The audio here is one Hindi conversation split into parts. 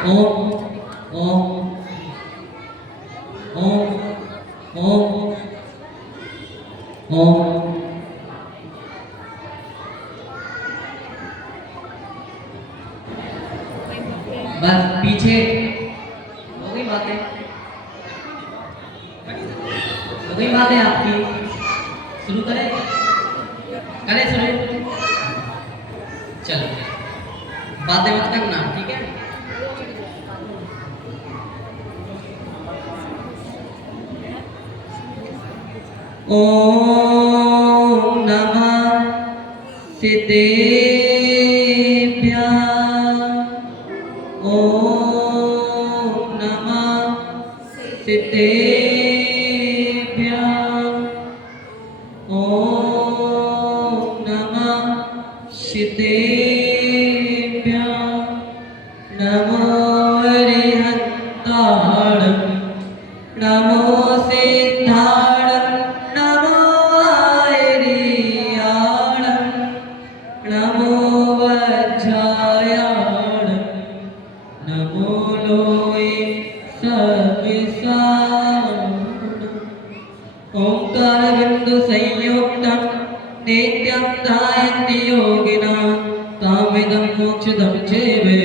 ओम ओम ओम ओम ओम। बस पीछे हो गई बातें, हो गई बातें आपकी। शुरू करें, करें शुरू। चलो बातें मत करना, ठीक है। ओम नमः सिद्धेभ्यः। ओम नमः सिद्धेभ्यः। ओम नमः सिद्धेभ्यः। नमो अरिहन्ताणं नमो सिद्धाणं नमो आयर्याणं नमो वज्रायाणं नमो लोये सर्वेशाणम्। ओंकार बिंदु संयुक्तं नित्यं ध्यायन्ति योगिनः कामिदं मोक्षदं चेवे।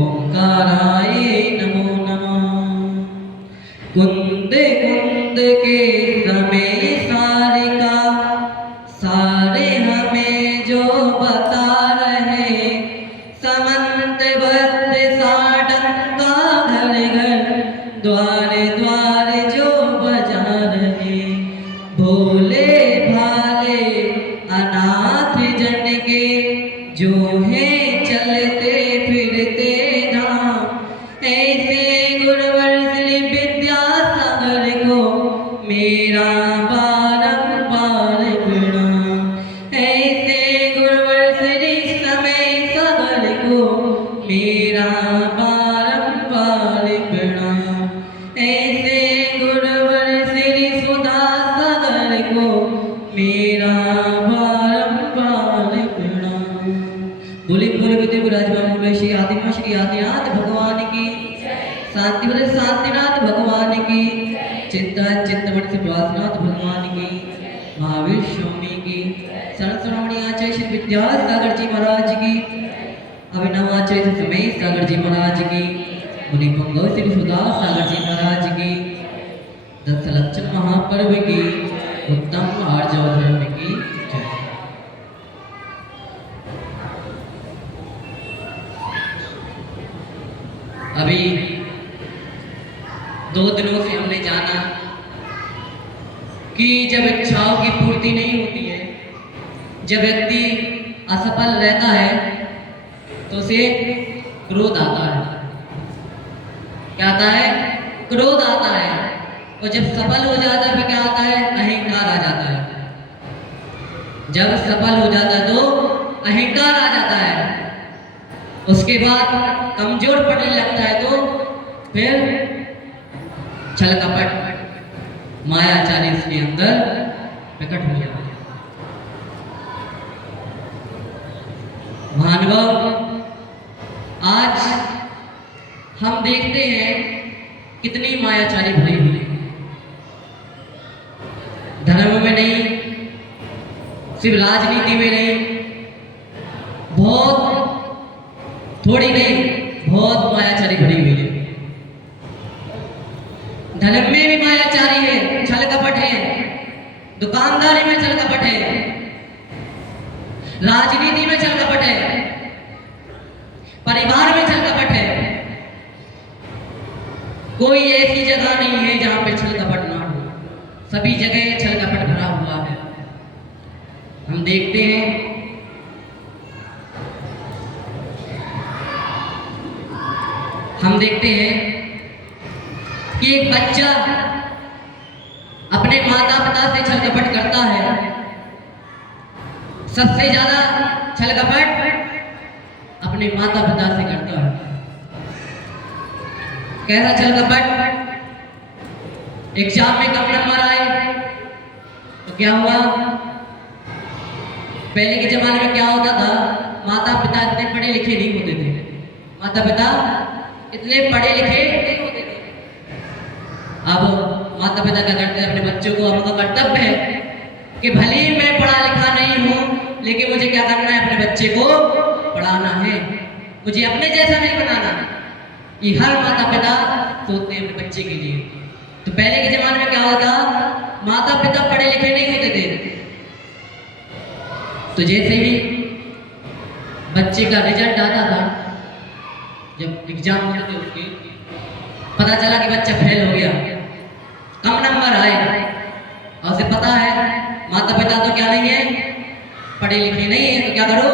ओंकाराय नमो नमः। कुंद कुंद के समय सारिका सारे हमें जो बता रहे। समंत बद्ध साडंगा घर घर द्वारे द्वारे जो बजा रहे। भोले भाले अनाथ जन के जो है चलते फिरते धाम। ऐसे गुरुवर श्री विद्यासागर को मेरा बारंबार प्रणाम। ऐसे गुरुवर श्री समय सागर को मेरा बारंबार प्रणाम। ऐसे गुरुवर श्री सुधा सागर को मेरा बारंबार प्रणाम। बोले बोले विद्य विराजमान बोले श्री आदिमा श्री आदिनाथ भगवान की। शांति बोले शांतिनाथ भगवान की। चिंता चिंतवन से प्रवासनाथ भगवान की। महावीर स्वामी की। सरस्वती आचार्य श्री विद्यासागर जी महाराज की। अभिनव आचार्य श्री समय सागर जी महाराज की। मुनि पुंगव श्री सुधा सागर जी महाराज की। दस लक्षण महापर्व की। उत्तम आर्जव धर्म की जय। अभी 2 दिनों से हमने जाना कि जब इच्छाओं की पूर्ति नहीं होती है, जब व्यक्ति असफल रहता है तो उसे क्रोध आता है। क्या आता है? क्रोध आता है। और जब सफल हो जाता है तो क्या आता है? अहंकार आ जाता है। जब सफल हो जाता है तो अहंकार आ जाता है। उसके बाद कमजोर पड़ने लगता है तो फिर छल कपट मायाचारी इसके अंदर प्रकट हो जाता है। महानुभाव, आज हम देखते हैं कितनी मायाचारी भरी हुई है। धर्म में नहीं, सिर्फ राजनीति में नहीं, बहुत थोड़ी नहीं, बहुत मायाचारी भरी हुई है। धर्म में भी मायाचारी है, छल कपट है। दुकानदारी में छल कपट है। राजनीति में छल कपट है। परिवार में छल कपट है। कोई ऐसी जगह नहीं है जहां पे छल कपट ना हो। सभी जगह छल कपट भरा हुआ है। हम देखते हैं कि एक बच्चा अपने माता पिता से छल कपट करता है। सबसे ज्यादा छल कपट अपने माता पिता से करता है। कैसा छल कपट? एग्जाम में कम नंबर आए तो क्या हुआ? पहले के जमाने में क्या होता था, माता पिता इतने पढ़े लिखे नहीं होते थे। माता पिता इतने पढ़े लिखे नहीं होते थे। अब माता पिता क्या करते हैं, अपने बच्चों को, उनका कर्तव्य है कि भले ही मैं पढ़ा लिखा नहीं हूँ, लेकिन मुझे क्या करना है, अपने बच्चे को पढ़ाना है, मुझे अपने जैसा नहीं बनाना। ये हर माता पिता सोचते हैं अपने बच्चे के लिए। तो पहले के जमाने में क्या होता, माता पिता पढ़े लिखे नहीं होते थे, तो जैसे ही बच्चे का रिजल्ट आता था, जब एग्जाम होते उसके, पता चला कि बच्चा फेल हो गया, कम नंबर आए, और उसे पता है माता पिता तो क्या नहीं है, पढ़े लिखे नहीं है, तो क्या करो,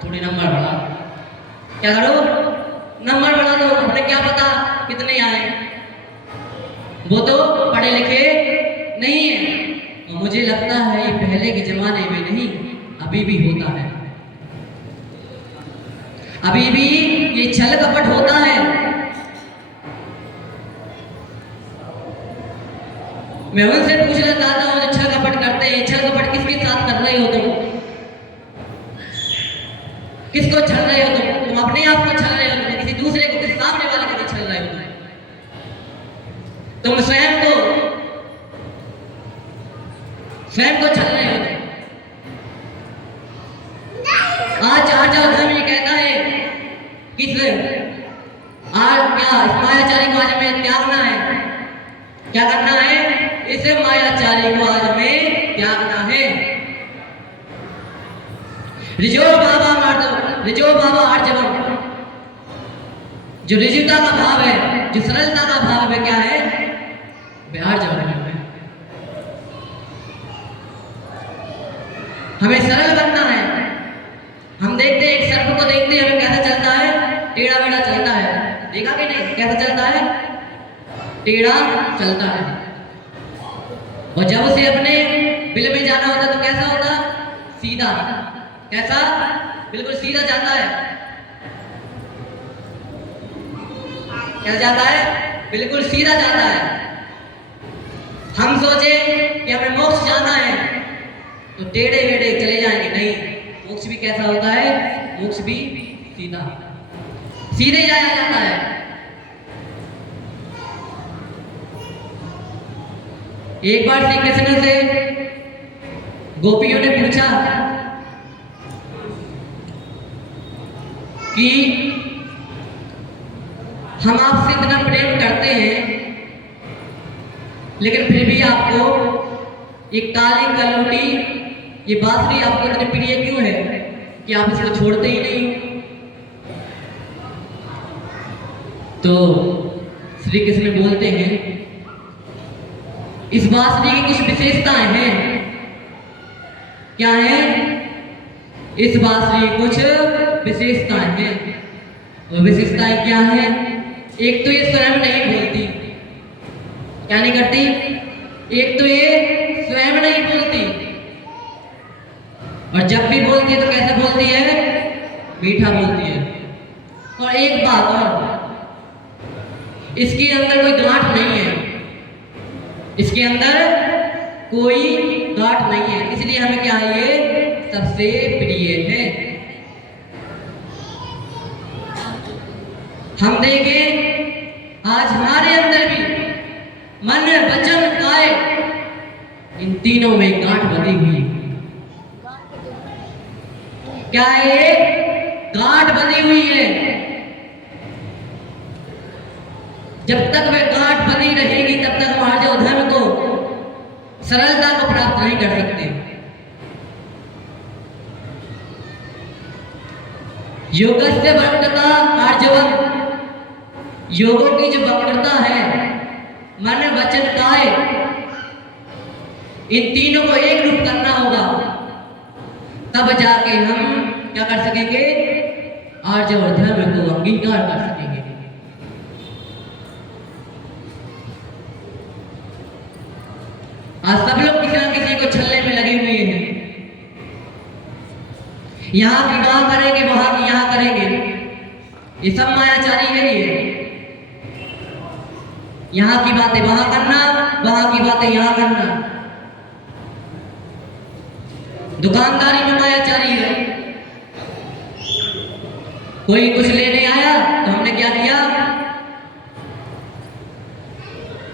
थोड़े नंबर बढ़ा, क्या करो, नंबर बढ़ा दो, अपने क्या पता कितने आए, वो तो पढ़े लिखे नहीं है। और मुझे लगता है ये पहले के जमाने में नहीं, अभी भी होता है, अभी भी ये छल कपट होता है। मैं उनसे पूछना चाहता हूँ, छल कपट करते हैं, छल कपट किसके साथ कर रहे हो तुम, किसको छल रहे हो तुम अपने आप को छल रहे हो, किसी दूसरे को, किसी सामने वाले को नहीं छल रहे हो तुम स्वयं को छल रहे हो। आज आर्य धर्म ये कहता है किस क्या इस मायाचारी को आज हमें त्यागना है, क्या करना है, इस मायाचारी को आज हमें त्यागना है। रिजो बाबा आर्जवम, जो रिजुता का भाव है, जो सरलता का भाव है, क्या है, बिहार जवान है। हमें सरल बनना है। हम देखते हैं एक सर्प को देखते हैं, हमें कैसा चलता है, टेढ़ा मेढ़ा चलता है, देखा कि नहीं, कैसा चलता है, टेढ़ा चलता है। और जब उसे अपने बिल में जाना होता तो कैसा होता, सीधा, कैसा, बिल्कुल सीधा जाता है, क्या जाता है, बिल्कुल सीधा जाता है। हम सोचे कि हमें मोक्ष जाना है तो टेढ़े मेढ़े चले जाएंगे, नहीं, मोक्ष भी कैसा होता है, मोक्ष भी सीधा, सीधे जाया जाता है। एक बार श्री कृष्ण से गोपियों ने पूछा कि हम आपसे इतना प्रेम करते हैं, लेकिन फिर भी आपको ये काली कलौटी, ये बांसुरी आपको इतनी प्रिय क्यों है कि आप इसको छोड़ते ही नहीं। तो श्री कृष्ण बोलते हैं, इस बांसुरी की कुछ विशेषताएं हैं। क्या है, इस बांसुरी की कुछ विशेषताएं हैं। वो विशेषताएं क्या है, एक तो ये स्वयं नहीं बोलती, क्या नहीं करती, एक तो ये स्वयं नहीं बोलती, और जब भी बोलती है तो कैसे बोलती है, मीठा बोलती है। और एक बात और, इसके अंदर कोई गांठ नहीं है, इसके अंदर कोई गांठ नहीं है, इसलिए हमें क्या है, ये सबसे प्रिय है। हम देखें आज हमारे अंदर भी मन, वचन, काय, इन तीनों में गांठ बंधी हुई, क्या है, गांठ बंधी हुई है। जब तक वह गांठ बनी रहेगी तब तक हम आर्य धर्म को, सरलता को प्राप्त नहीं कर सकते। योगस्य वक्रता आर्जवम, योगों की जो वक्रता है, मन, वचन, काय, इन तीनों को एक रूप करना होगा, तब जाके हम क्या कर सकेंगे, आर्य धर्म को अंगीकार कर सकेंगे। आज सब लोग किसी न किसी को छलने में लगे हुए हैं, यहाँ की वहां करेंगे, वहां की यहाँ करेंगे, ये सब मायाचारी है। ये यहाँ की बातें वहां करना, वहां की बातें यहाँ करना, दुकानदारी में मायाचारी है, कोई कुछ लेने आया तो हमने क्या किया,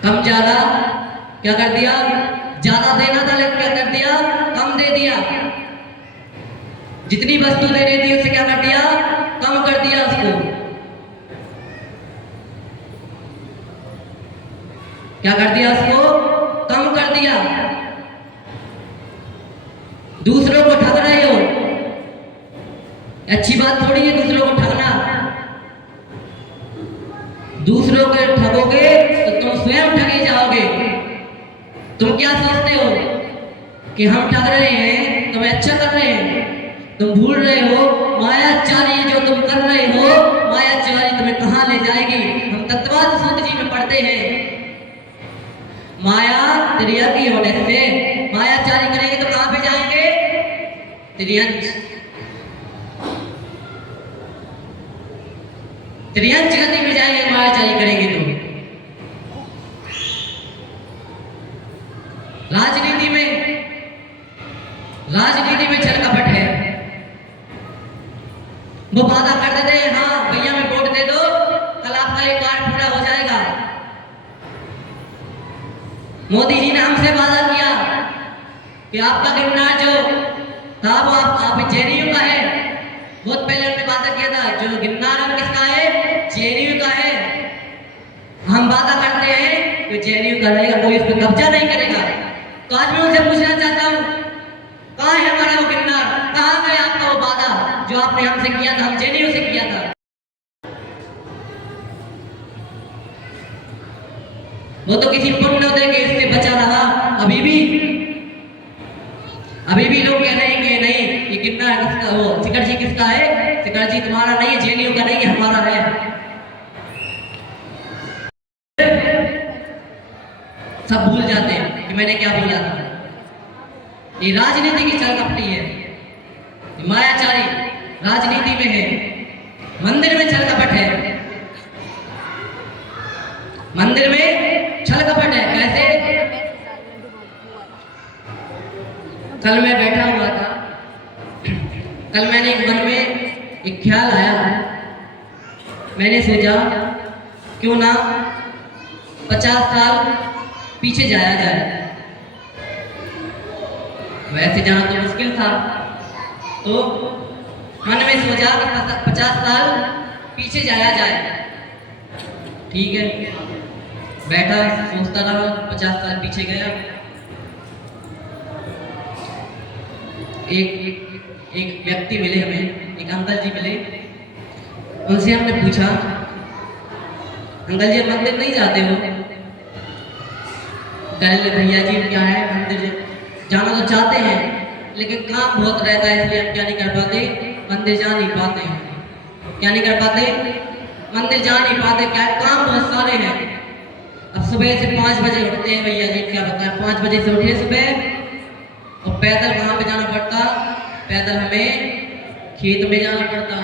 कम ज्यादा क्या कर दिया, ज्यादा देना था लेकिन क्या कर दिया, कम दे दिया। जितनी वस्तु देनी थी उससे क्या कर दिया, कम कर दिया उसको। क्या कर दिया, उसको कम कर दिया। दूसरों को ठग रहे हो, अच्छी बात थोड़ी है दूसरों को ठगना। दूसरों को ठगोगे तो तुम स्वयं ठगे जाओगे। तुम क्या सोचते हो कि हम ठग रहे हैं, तुम्हें अच्छा कर रहे हैं। तुम भूल रहे हो मायाचारी जो तुम कर रहे हो, मायाचारी तुम्हें कहां ले जाएगी। हम तत्वाद सूत्र जी में पढ़ते हैं, माया त्रियंगी होने से मायाचारी करेंगे तो कहां पे जाएंगे, त्रियंच। त्रियंच गति में जाएंगे मायाचारी करेंगे तो। राजनीति में छल कपट है। वो वादा कर देते हैं, हाँ भैया मैं वोट दे दो, कल आपका एक कार्ड पूरा हो जाएगा। मोदी जी ने हमसे वादा किया कि आपका गिरनार जो था वो आप जेएनयू का है। बहुत पहले हमने वादा किया था, जो गिरनार हम किसका है, जेएनयू का है। हम वादा करते हैं कि जेएनयू का रहेगा, कोई इस पर कब्जा नहीं करेगा। तो आज मैं उनसे पूछना चाहता हूँ, कहाँ है हमारा वो गिरनार, कहाँ गया आपका वो वादा जो आपने हमसे किया था, हम जेएनयू से किया था। वो तो किसी पुण्योदय के इससे बचा रहा। अभी भी लोग कह रहे हैं कि नहीं ये गिरनार किसका, वो शिखर जी किसका है, शिखर जी तुम्हारा नहीं है, जेएनयू का नहीं है, हमारा है। सब भूल जाते हैं कि मैंने क्या बोला था। ये राजनीति की छलकपटी है, मायाचारी राजनीति में है, मंदिर में छलकपट है। मंदिर में छलकपट है। कैसे? कल मैं बैठा हुआ था, कल मैंने एक मन में एक ख्याल आया, मैंने सोचा क्यों ना 50 साल पीछे जाया जाए। वैसे जाना तो मुश्किल था, तो मन में सोचा कि 50 साल पीछे जाया जाए। ठीक है, बैठा सोचता रहा, 50 साल पीछे गया। एक व्यक्ति मिले हमें, एक अंकल जी मिले। उनसे हमने पूछा, अंकल जी मंदिर नहीं जाते हो? कह भैया जी क्या है, मंदिर जाना तो चाहते हैं लेकिन काम बहुत रहता है, इसलिए हम क्या नहीं कर पाते, मंदिर जा नहीं पाते हैं। क्या नहीं कर पाते, मंदिर जा नहीं पाते, क्या काम बहुत सारे हैं। अब सुबह से 5 बजे उठते हैं भैया जी, क्या बताएं, 5 बजे से उठे सुबह, और पैदल कहाँ पे जाना पड़ता, पैदल हमें खेत में जाना पड़ता।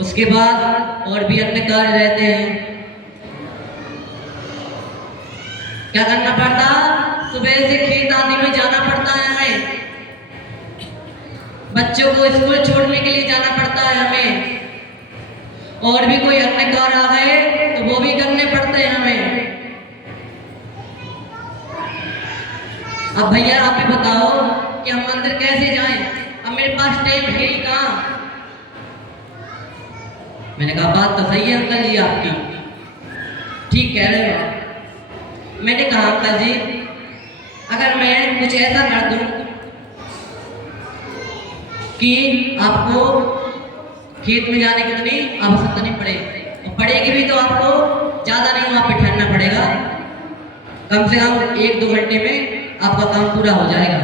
उसके बाद और भी अन्य कार्य रहते हैं, क्या करना पड़ता, सुबह से खेत आदि में जाना पड़ता है हमें। बच्चों को स्कूल छोड़ने के लिए जाना पड़ता है हमें, और भी कोई अन्य कार्य आ गए तो वो भी करने पड़ते हैं हमें। अब भैया आप ही बताओ कि हम मंदिर कैसे जाएं, अब मेरे पास टाइम है ही कहाँ। मैंने कहा बात तो सही है अंकल जी आपकी, ठीक कह रहे हो। मैंने कहा अंकल जी अगर मैं कुछ ऐसा कर दूं कि आपको खेत में जाने की इतनी आवश्यकता नहीं पड़े, और पड़ेगी भी तो आपको ज़्यादा नहीं वहाँ पे ठहरना पड़ेगा, कम से कम 1-2 घंटे में आपका काम पूरा हो जाएगा।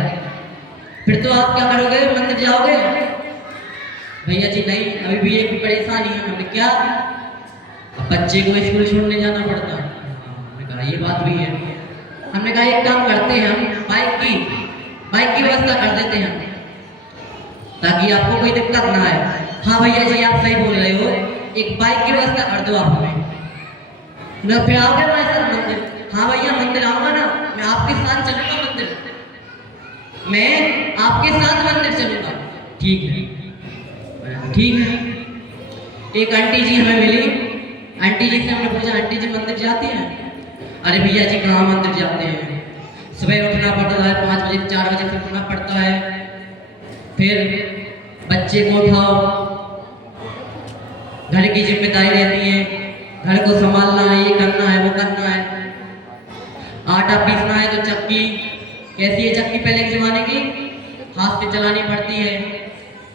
फिर तो आप क्या करोगे, मंदिर जाओगे? भैया जी नहीं, अभी भी एक परेशानी है। हमने क्या, बच्चे को स्कूल छोड़ने जाना पड़ता है। हमने कहा ये बात भी है। हमने कहा एक काम करते हैं, हम बाइक की व्यवस्था कर देते हैं ताकि आपको कोई दिक्कत ना आए। हाँ भैया जी आप सही बोल रहे हो, एक बाइक की व्यवस्था कर दो आप हमें। फिर आओगे हमारे साथ मंदिर? हाँ भैया मंदिर आऊंगा ना, मैं आपके साथ चलूंगा मंदिर, मैं आपके साथ मंदिर चलूंगा। ठीक है, ठीक है। एक आंटी जी हमें मिली। आंटी जी से हमने पूछा, आंटी जी मंदिर जाती हैं? अरे भैया जी कहाँ मंदिर जाते हैं, सुबह उठना पड़ता है 5 बजे 4 बजे से उठना पड़ता है, फिर बच्चे को उठाओ, घर की जिम्मेदारी रहती है, घर को संभालना है, ये करना है वो करना है, आटा पीसना है तो चक्की, कैसी है चक्की पहले के जमाने की, हाथ से चलानी पड़ती है,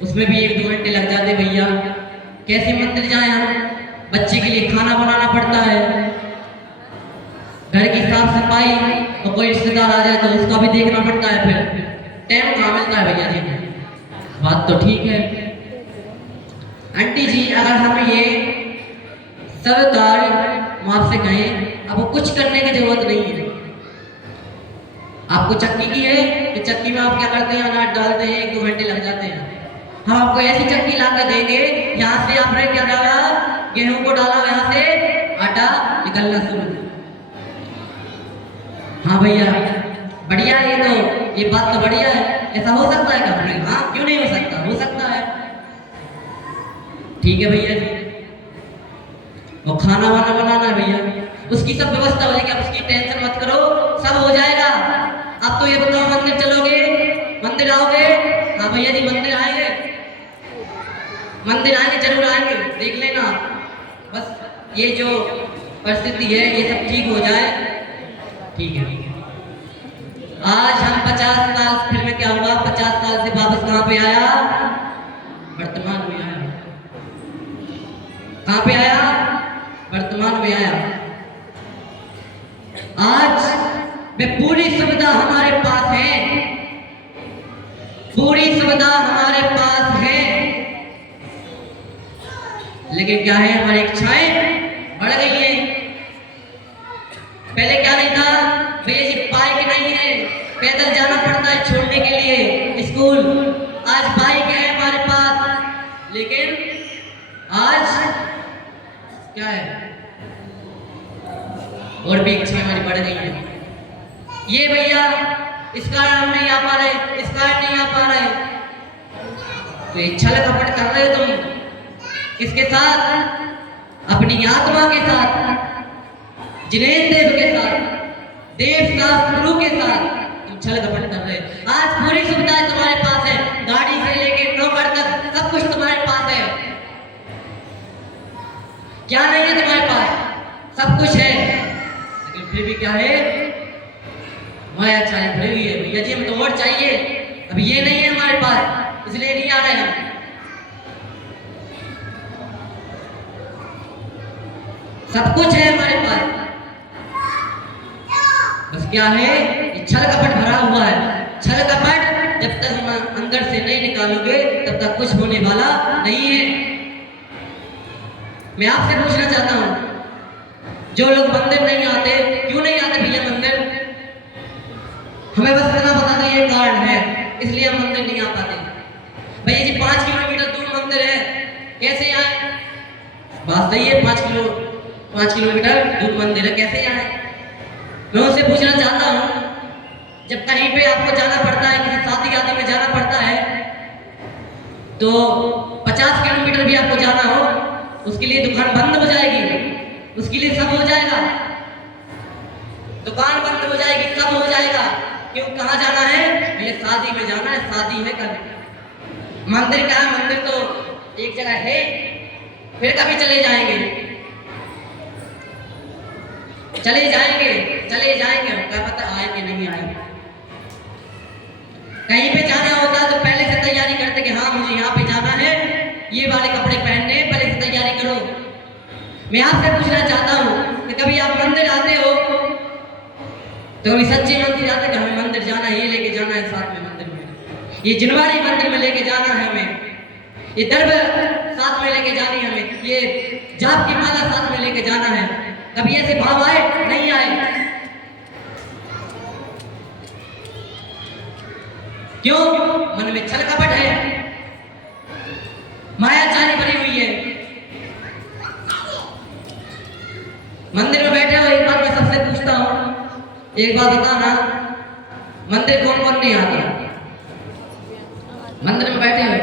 उसमें भी 1-2 घंटे लग जाते भैया। कैसे मंदिर जाए हम, बच्चे के लिए खाना बनाना पड़ता है, घर की साफ सफाई, और कोई रिश्तेदार आ जाए तो उसका भी देखना पड़ता है, फिर टाइम कहाँ मिलता है भैया जी। बात तो ठीक है आंटी जी, अगर हम ये सब कार्य माँ से कहें, अब वो कुछ करने की जरूरत नहीं है। आपको चक्की की है तो चक्की में आप क्या करते हैं, अनाज डालते हैं, 1-2 घंटे लग जाते हैं। हम आपको ऐसी चक्की ला कर देंगे, यहाँ से आपने क्या डाला, गेहूं को डाला, यहाँ से आटा निकलना शुरू। हाँ भैया बढ़िया है, ये बात तो बढ़िया है। ऐसा हो सकता है क्या? हाँ क्यों नहीं हो सकता, हो सकता है। ठीक है भैया जी, वो खाना वाना बनाना है भैया, उसकी सब व्यवस्था हो जाएगी, आप उसकी टेंशन मत करो, सब हो जाएगा। आप तो ये बताओ मंदिर चलोगे, मंदिर आओगे? हाँ भैया जी मंदिर आएंगे, मंदिर आएंगे, जरूर आएंगे, देख लेना। बस ये जो परिस्थिति है ये सब ठीक हो जाए। ठीक है आज हम 50 साल, फिर में क्या हुआ, 50 साल से वापस कहाँ पे आया, वर्तमान में आया। कहाँ पे आया, वर्तमान में आया। आज में पूरी सुविधा हमारे पास है, पूरी सुविधा हमारे पास है, लेकिन क्या है, हमारी इच्छाएं बढ़ गई है। पहले क्या नहीं था भैया जी, बाइक नहीं है, पैदल जाना पड़ता है छोड़ने के लिए स्कूल। आज बाइक है हमारे पास, लेकिन आज क्या है, और भी इच्छा हमारी बढ़ गई है। ये भैया इस कारण हम नहीं आ पा रहे, इस कारण नहीं आ पा रहे, तो ये छल कपट कर रहे हो तुम किसके साथ, अपनी आत्मा के साथ, जिनेंद्र देव के साथ, देव शास्त्र गुरु के साथ तुम छल कपट कर रहे। आज पूरी सुविधाएं तुम्हारे पास है, गाड़ी से लेके नौकर तक सब कुछ तुम्हारे पास है। क्या नहीं है तुम्हारे पास, सब कुछ है, लेकिन फिर भी क्या है, माया चाहे भरी हुई है। भैया जी हमें तो और चाहिए, अभी ये नहीं है हमारे पास, इसलिए नहीं आ रहे हम। सब कुछ है हमारे पास, बस क्या है, ये छल कपट भरा हुआ है। छल कपट जब तक हम अंदर से नहीं निकालोगे तब तक कुछ होने वाला नहीं है। मैं आपसे पूछना चाहता हूं, जो लोग मंदिर नहीं आते, क्यों नहीं आते भैया मंदिर? हमें बस इतना पता था ये कारण है, इसलिए हम मंदिर नहीं आ पाते। भैया जी 5 किलोमीटर दूर मंदिर है, कैसे आए? बात सही है, 5 किलोमीटर दूर मंदिर है, कैसे आए? मैं उससे पूछना चाहता हूँ, जब कहीं पे आपको जाना पड़ता है, किसी शादी आदि में जाना पड़ता है, तो 50 किलोमीटर भी आपको जाना हो, उसके लिए दुकान बंद हो जाएगी, उसके लिए सब हो जाएगा, दुकान बंद हो जाएगी, सब हो जाएगा। क्यों, कहाँ जाना है? ये शादी में जाना है, शादी है करने। मंदिर कहाँ, मंदिर तो एक जगह है, फिर कभी चले जाएंगे, चले जाएंगे, चले जाएंगे, क्या पता आएंगे नहीं आएंगे। कहीं पे जाना होता तो पहले से तैयारी करते कि हाँ मुझे यहाँ पे जाना है, ये वाले कपड़े पहनने, पहले से तैयारी करो। मैं आपसे पूछना चाहता हूँ कि कभी आप मंदिर आते हो तो कभी सच्चे मन से जाते कि हमें मंदिर जाना है, ये लेके जाना है साथ में मंदिर में, ये जिनवारी मंदिर में लेके जाना है हमें, ये दर्ब साथ में लेके जानी है हमें, ये जाप की माला साथ में लेके जाना है। कभी ऐसे भाव आए? नहीं आए। क्यों? मन में छल कपट है, मायाचारी बनी हुई है। मंदिर में बैठे हो, एक बार मैं सबसे पूछता हूं, एक बात बताना, मंदिर कौन कौन नहीं आता? मंदिर में बैठे हो,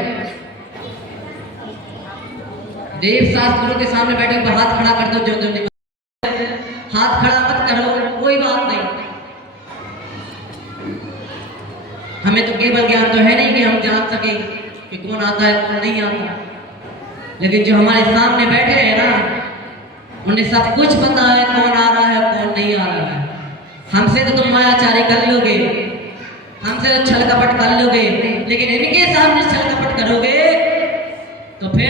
देव शास्त्रों के सामने बैठे हुए हाथ खड़ा कर दो, जो जो हाथ खड़ा मत करो, कोई बात नहीं। हमें तो केवल ज्ञान तो है नहीं कि हम जान सके कि कौन आता है कौन नहीं आता, लेकिन जो हमारे सामने बैठे हैं ना, उन्हें सब कुछ पता है कौन आ रहा है कौन नहीं आ रहा है। हमसे तो तुम मायाचारी कर लोगे, हमसे तो छल कपट कर लोगे, लेकिन इनके सामने छल कपट करोगे तो फिर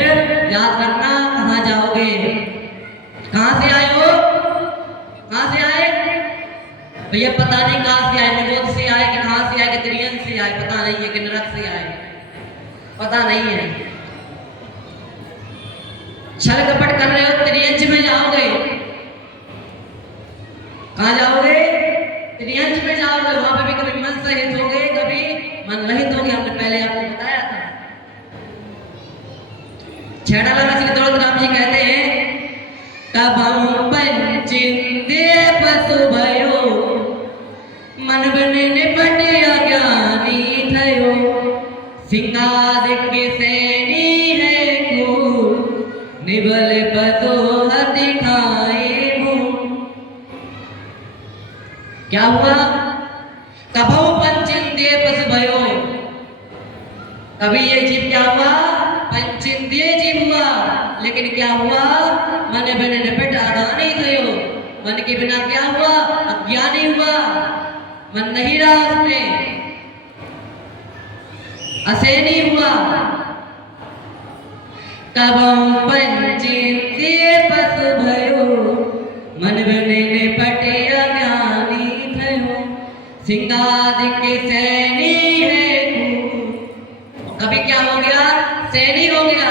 याद रखना कहाँ जाओगे। कहाँ से आए हो, कहाँ से आए भैया? पता नहीं कहाँ से आए, निरोध से आए कि कहाँ से आए, कि त्रियन से आए, पता नहीं है, कि नरक से आए, पता नहीं है। छल कपट कर रहे हो, त्रियंच में जाओगे। कहाँ जाओगे? त्रियंच में जाओगे। वहां पे भी कभी मन सहित होगे, कभी मन रहित होगे। हमने पहले आपको बताया था। छेड़ा लगा श्री तुलसीराम जी कहते हैं, तब पंचिंदे पशु भयो, मन बने निपटे अज्ञानी थयो, सिंगादिक सैनी है को, निबल पशु हति खाए मुँह। क्या हुआ? कभो पंचिंदे पशु भयो, कभी ये जीव क्या हुआ? पंचिंदे जीव हुआ, लेकिन क्या हुआ? मन बने निपट अज्ञानी थयो, मन के बिना क्या हुआ? अज्ञानी हुआ, मन नहीं रहा उसमें, असैनी हुआ। कबहु पंचिंदे पशु भयो, मन बने निपटे अज्ञानी थयो, सिंगादिक सैनी है को। कभी क्या हो गया? सैनी हो गया,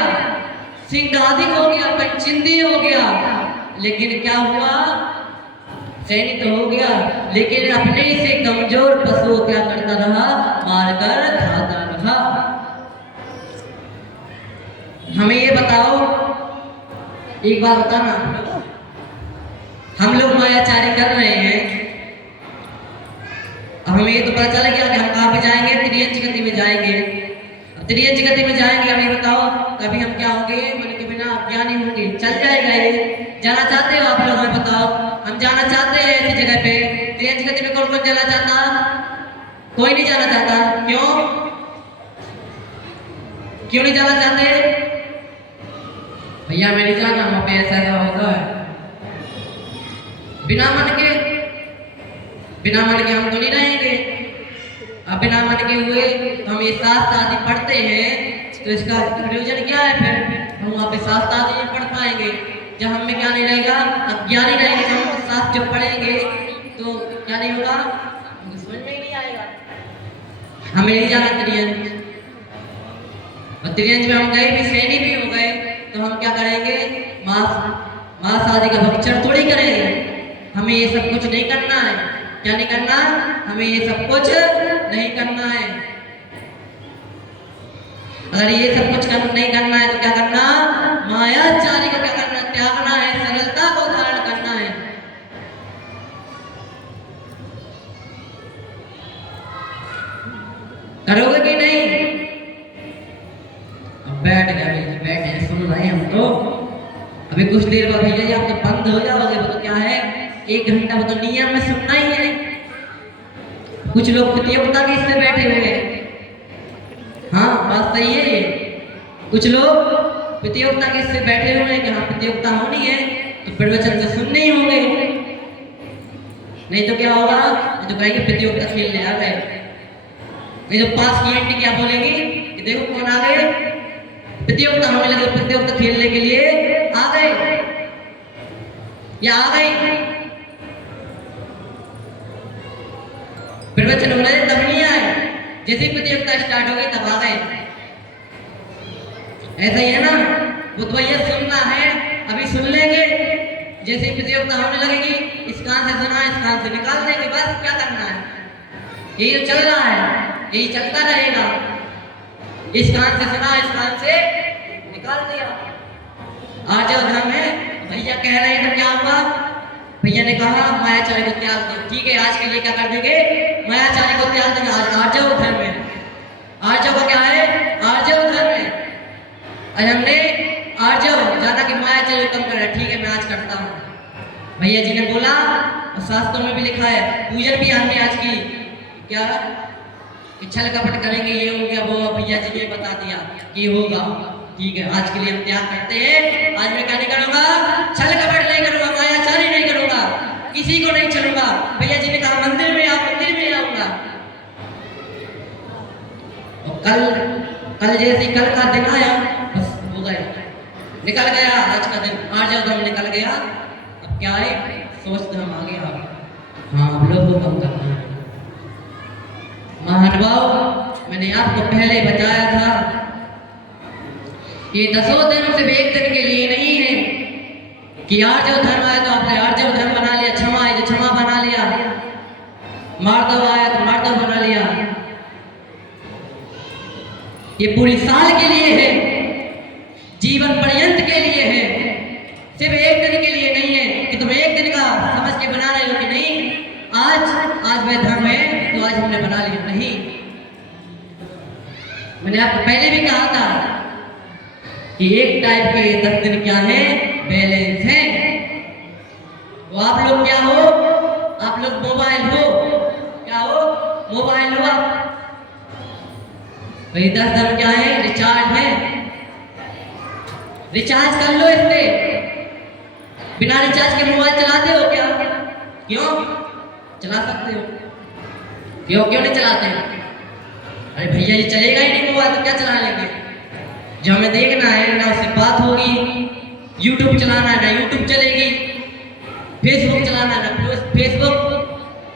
सिंगादिक हो गया, पंचिंदी हो गया, लेकिन क्या हुआ? सैनी तो हो गया, लेकिन अपने से कमजोर पशु क्या करता रहा? मारकर खाता रहा। हमें ये बताओ, एक बात बताना, हम लोग मायाचारी कर रहे हैं, अब हमें ये तो पता चल गया कि हम कहाँ पे जाएंगे? त्रियंच गति में जाएंगे। अब त्रियंच गति में जाएंगे, अब ये बताओ कभी हम क्या होंगे? मन के बिना अज्ञानी होंगे। चल जाएगा ये? जाना चाहते हो आप लोग? हमें बताओ, हम जाना चाहते हैं ऐसी जगह पे? त्रियंच गति में कौन कौन जाना चाहता? कोई नहीं जाना चाहता। क्यों? क्यों नहीं जाना चाहते? भैया मैं नहीं जाना, वहां पे ऐसा होता है। बिना मन के हम तो नहीं रहेंगे। अब बिना मन के हुए तो हम ये शास्त्र आदि पढ़ते हैं, तो इसका प्रयोजन क्या है? फिर हम वहाँ पे शास्त्र आदि नहीं पढ़ पाएंगे। जब हम में क्या नहीं रहेगा? अज्ञानी रहेंगे। हम शास्त्र जब पढ़ेंगे तो क्या नहीं होगा? समझ में ही नहीं आएगा। हमें नहीं जाना त्रियंच, और त्रियंच में हम गए भी, सैनी भी हो गए, तो हम क्या करेंगे? मांस आदि का भक्षण थोड़ी करेंगे। हमें ये सब कुछ नहीं करना है। क्या नहीं करना? हमें ये सब कुछ नहीं करना है। अगर ये सब कुछ नहीं करना है तो क्या करना? मायाचारी को क्या करना? त्यागना है, सरलता को धारण करना है। करोगे कि नहीं? अब बैठ गए, सुन रहे हम तो। अभी कुछ देर बाद भैया आप तो बंद हो जाओगे, वो तो क्या है 1 घंटा, वो तो नियम में सुनना ही है। कुछ लोग प्रतियोगिता के इससे बैठे हुए हैं। हाँ बात सही है ये। कुछ लोग प्रतियोगिता के इससे बैठे हुए हैं कि हाँ प्रतियोगिता होनी है तो प्रवचन तो सुनने ही होंगे, नहीं तो क्या होगा? तो कहेंगे प्रतियोगिता खेलने आ गए। नहीं तो पास की आंटी क्या बोलेंगी कि देखो कौन आ गए, प्रतियोगिता होने लगे, प्रतियोगिता खेलने के लिए आ गए या आ गई। प्रवचन हो रहे तब नहीं आए, जैसे प्रतियोगिता स्टार्ट हो गई तब आ गए। ऐसा ही है ना? वो तो भैया सुनना है, अभी सुन लेंगे, जैसे प्रतियोगिता होने लगेगी इस कान से सुना, इस कान से निकाल देंगे, बस क्या करना है? यही चल रहा है, यही चलता रहेगा। इस कान से सुना, इस कान से निकाल दिया। आज घर में भैया कह रहे हैं तो क्या हुआ? भैया ने कहा मायाचारी को त्याग दो। ठीक है, आज के लिए क्या कर देंगे? मायाचारी को त्याग देंगे। आ जाओ घर में, आ जाओ। क्या है? आ जाओ घर में। आज हमने आज जाओ ज्यादा की माया चलो कम कर। ठीक है मैं आज करता हूँ। भैया जी ने बोला और शास्त्रों में भी लिखा है, पूजन भी हमने आज की क्या कि छल कपट करेंगे, ये हो गया वो, भैया जी ने बता दिया कि होगा। ठीक है आज के लिए हम त्याग करते हैं। आज मैं क्या नहीं करूंगा, छल कपट नहीं करूंगा, मायाचारी नहीं करूंगा, किसी को नहीं चलूंगा। भैया जी ने कहा मंदिर में आओ, मंदिर में आऊंगा। और कल जैसे कल का दिन आया बस हो गया, निकल गया आज का दिन, आर्जव धर्म निकल गया। अब क्या है, सोच धर्म आ गया। हाँ हम लोग को कम करना है। महानुभाव मैंने आपको पहले बताया था, ये 10 धर्म सिर्फ एक दिन के लिए नहीं है कि आर्जव धर्म आया तो आपने आर्जव धर्म बना लिया, क्षमा है तो क्षमा बना लिया, मार्दव आया तो मार्दव बना लिया। ये पूरी साल के लिए है, जीवन पर्यंत के लिए है, सिर्फ एक दिन के लिए नहीं है कि तुम एक दिन का समझ के बना रहे हो कि नहीं आज वह धर्म है तो आज हमने बना लिया। नहीं, मैंने आपको पहले भी कहा था कि एक टाइप के 10 दिन क्या है, बैलेंस है। वो आप लोग क्या हो, आप लोग मोबाइल हो, क्या हो, मोबाइल हो आप। वही 10 दिन क्या है, रिचार्ज है। रिचार्ज कर लो इससे। बिना रिचार्ज के मोबाइल चलाते हो क्या? क्यों चला सकते हो, क्यों नहीं चलाते? अरे भैया ये चलेगा ही नहीं मोबाइल तो क्या चला लेंगे? जो हमें देखना है ना उससे बात होगी, यूट्यूब चलाना है ना यूट्यूब चलेगी, फेसबुक चलाना है ना फेसबुक,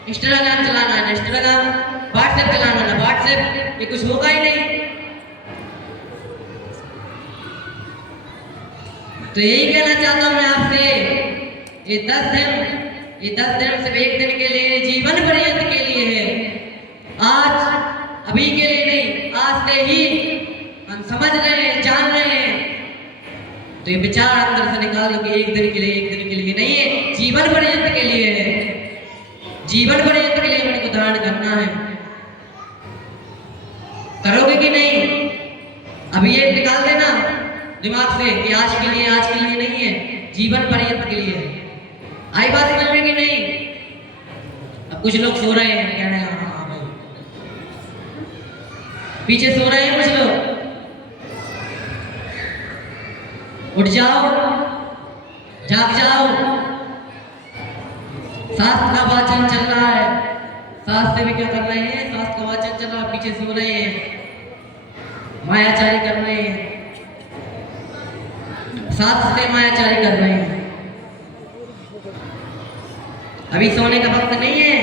इंस्टाग्राम चलाना है ना इंस्टाग्राम, व्हाट्सएप चलाना है ना व्हाट्सएप, ये कुछ होगा ही नहीं। तो यही कहना चाहता हूं मैं आपसे, ये 10 दिन सिर्फ एक दिन के लिए, जीवन पर्यंत के लिए है। आज अभी के लिए नहीं, आज से ही हम समझ रहे हैं, जान रहे हैं। तो ये विचार अंदर से निकाल लो कि एक दिन के लिए नहीं है, जीवन पर्यंत के लिए है। जीवन पर्यंत के लिए हमको धारण करना है। करोगे कि नहीं? अभी ये निकाल देना दिमाग से कि आज के लिए नहीं है, जीवन पर्यंत के लिए है। आई बात समझ में कि नहीं? अब कुछ लोग सो रहे हैं, कह रहे हैं हाँ भाई, पीछे सो रहे हैं कुछ लोग। उठ जाओ, जाग जाओ। शास्त्र का वाचन चल रहा है, शास्त्र में क्या कर रहे हैं, शास्त्र का वाचन चल रहा है, पीछे सो रहे हैं, मायाचारी कर रहे हैं, शास्त्र से मायाचारी कर रहे हैं। अभी सोने का वक्त नहीं है,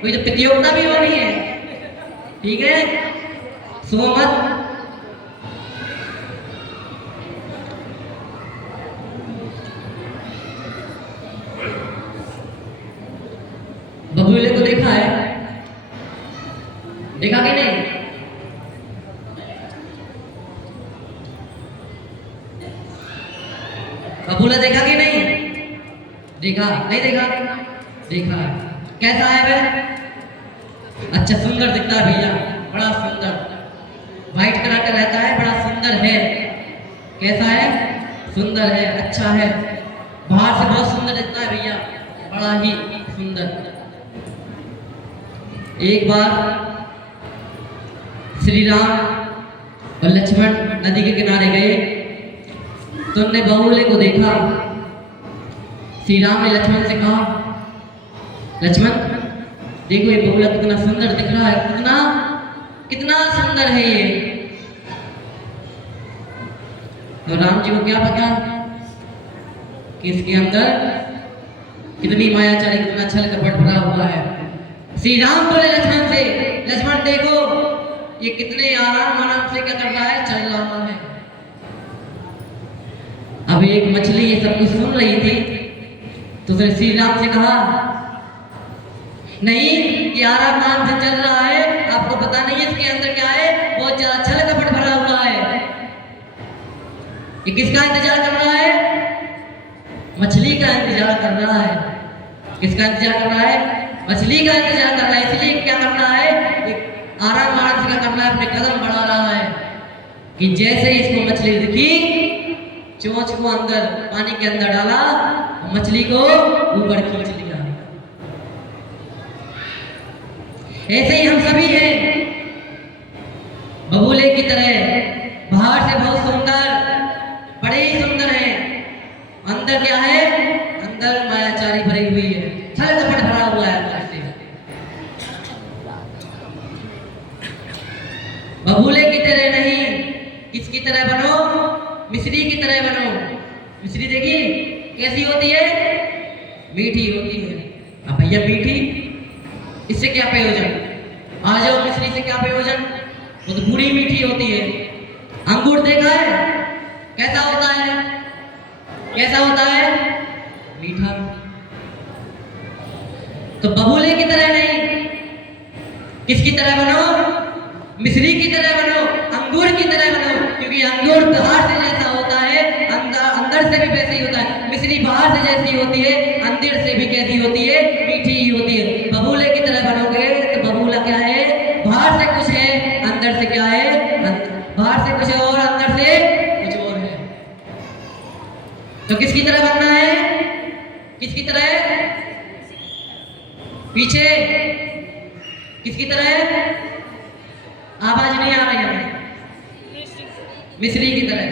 कोई तो प्रतियोगिता भी हो रही है। ठीक है, सो मत। बबूले को देखा है, देखा कि नहीं? बबूला देखा कि नहीं? देखा नहीं? देखा है। कैसा है वह? अच्छा सुंदर दिखता है भैया, बड़ा सुंदर, व्हाइट कलर का रहता है, बड़ा सुंदर है। कैसा है? सुंदर है, अच्छा है, बाहर से बहुत सुंदर दिखता है भैया, बड़ा ही सुंदर। एक बार श्री राम और लक्ष्मण नदी के किनारे गए तो उन्होंने बगुले को देखा। श्री राम ने लक्ष्मण से कहा, लक्ष्मण देखो ये बगुला कितना सुंदर दिख रहा है, कितना सुंदर है ये। तो राम जी को क्या पता कि इसके अंदर कितनी मायाचारी, कितना छल कपट भरा हुआ है। श्री राम बोले लक्ष्मण से, लक्ष्मण देखो ये कितने आराम से क्या कर रहा है, चल रहा है। अब एक मछली ये सब कुछ सुन रही थी तो उसने श्री राम से कहा, नहीं ये आराम से चल रहा है, आपको पता नहीं इसके अंदर क्या है, बहुत ज्यादा छल कपट भरा हुआ है। ये किसका इंतजार कर रहा है? मछली का इंतजार कर रहा है। किसका इंतजार कर रहा है? मछली का इंतजार कर रहा है। इसलिए क्या कर रहा है, आराम से क्या कर रहा है, अपने कदम बढ़ा रहा है कि जैसे इसको मछली दिखी चोंच को अंदर पानी के अंदर डाला, मछली को ऊपर खींच लिया। ऐसे ही हम सभी हैं, बबूले की तरह, बाहर से बहुत सुंदर, बड़े ही सुंदर हैं, अंदर क्या है? अंदर मायाचारी भरी हुई है, छल कपट भरा हुआ है अंदर से। बबूले की तरह नहीं, किसकी तरह बनो? मिश्री की तरह बनो। मिश्री देखी कैसी होती है? मीठी होती है। अब भैया मीठी, इससे क्या प्रयोजन? आ जाओ, मिश्री से क्या प्रयोजन? वो तो बुरी मीठी होती है। अंगूर देखा है कैसा होता है? कैसा होता है? मीठा। तो बबूले की तरह नहीं, किसकी तरह बनो? मिश्री की तरह बनो, अंगूर की तरह बनो, क्योंकि अंगूर बाहर से जैसा होता है, अंदर से भी वैसे ही होता है। मिश्री बाहर से जैसी होती है, अंदर से भी कैसी होती है? मीठी ही होती है। बबूले की तरह बनोगे तो बबूला क्या है? बाहर से कुछ है, अंदर से क्या है? बाहर से कुछ और, अंदर से कुछ और है। तो किसकी तरह बनना है? किसकी तरह? पीछे किसकी तरह है? आवाज नहीं आ रही हमें। मिश्री की तरह,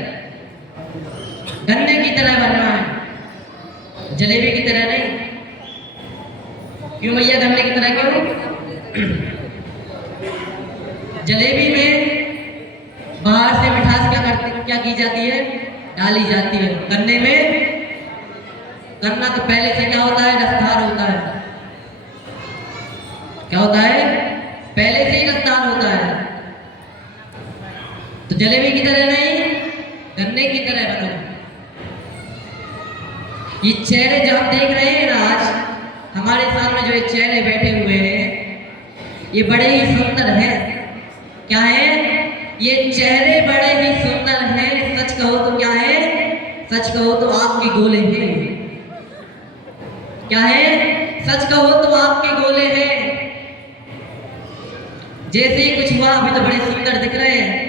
गन्ने की तरह बनना है, जलेबी की तरह नहीं। क्यों भैया गन्ने की तरह क्यों? जलेबी में बाहर से मिठास क्या की जाती है? डाली जाती है। गन्ने में, गन्ना तो पहले से क्या होता है? रसदार होता है। क्या होता है? पहले से ही रसदार होता है। तो जलेबी की तरह नहीं, गन्ने की तरह बनो। ये चेहरे जो आप देख रहे हैं ना, आज हमारे सामने जो ये चेहरे बैठे हुए हैं, ये बड़े ही सुंदर हैं। क्या है? ये चेहरे बड़े ही सुंदर हैं। सच कहो तो क्या है? सच कहो तो आपके गोले हैं। क्या है? सच कहो तो आपके गोले हैं। जैसे ही कुछ हुआ, अभी तो बड़े सुंदर दिख रहे हैं,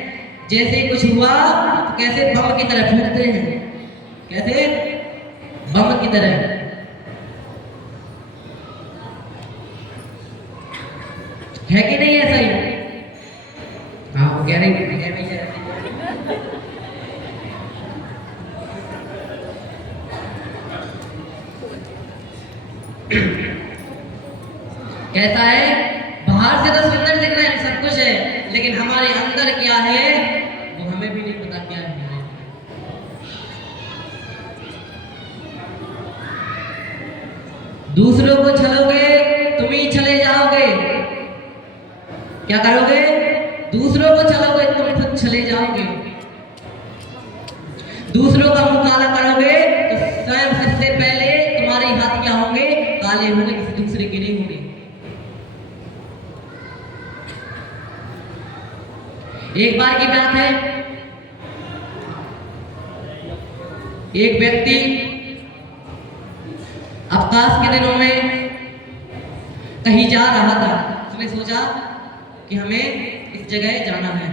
जैसे ही कुछ हुआ तो कैसे बम की तरह फूटते हैं। कैसे? बम की तरह। है कि नहीं ऐसा ही? हाँ, वो कह रही है। कैसा है? बाहर से तो सुंदर दिख रहे हैं, सब कुछ है, लेकिन हमारे अंदर क्या है वो हमें भी नहीं पता क्या है। दूसरों को छलोगे तुम ही चले जाओगे। क्या करोगे? दूसरों को छलोगे तुम खुद चले जाओगे। दूसरों का मुंह काला करोगे तो स्वयं सबसे पहले तुम्हारे हाथ क्या होंगे? काले होंगे, किसी दूसरे के नहीं होंगे। एक बार की बात है, एक व्यक्ति अवकाश के दिनों में कहीं जा रहा था। उसने सोचा कि हमें इस जगह जाना है।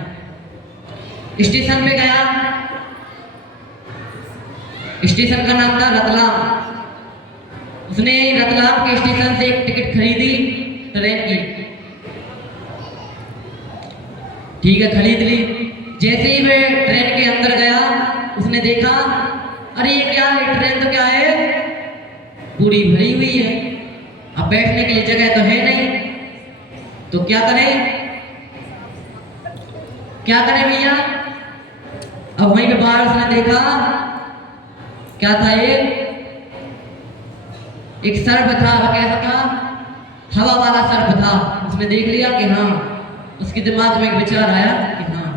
स्टेशन पे गया। स्टेशन का नाम था रतलाम। उसने रतलाम के स्टेशन से एक टिकट खरीदी ट्रेन की। ठीक है, खरीद ली। जैसे ही वह ट्रेन के अंदर गया, उसने देखा अरे ये क्या है? ट्रेन तो क्या है? पूरी भरी हुई है। अब बैठने के लिए जगह तो है नहीं, तो क्या करें? क्या करें भैया? अब वहीं पे बाहर उसने देखा क्या था? एक सर्प था। वह कैसा था? हवा वाला सर्प था। उसने देख लिया कि हाँ, उसके दिमाग में एक विचार आया कि हाँ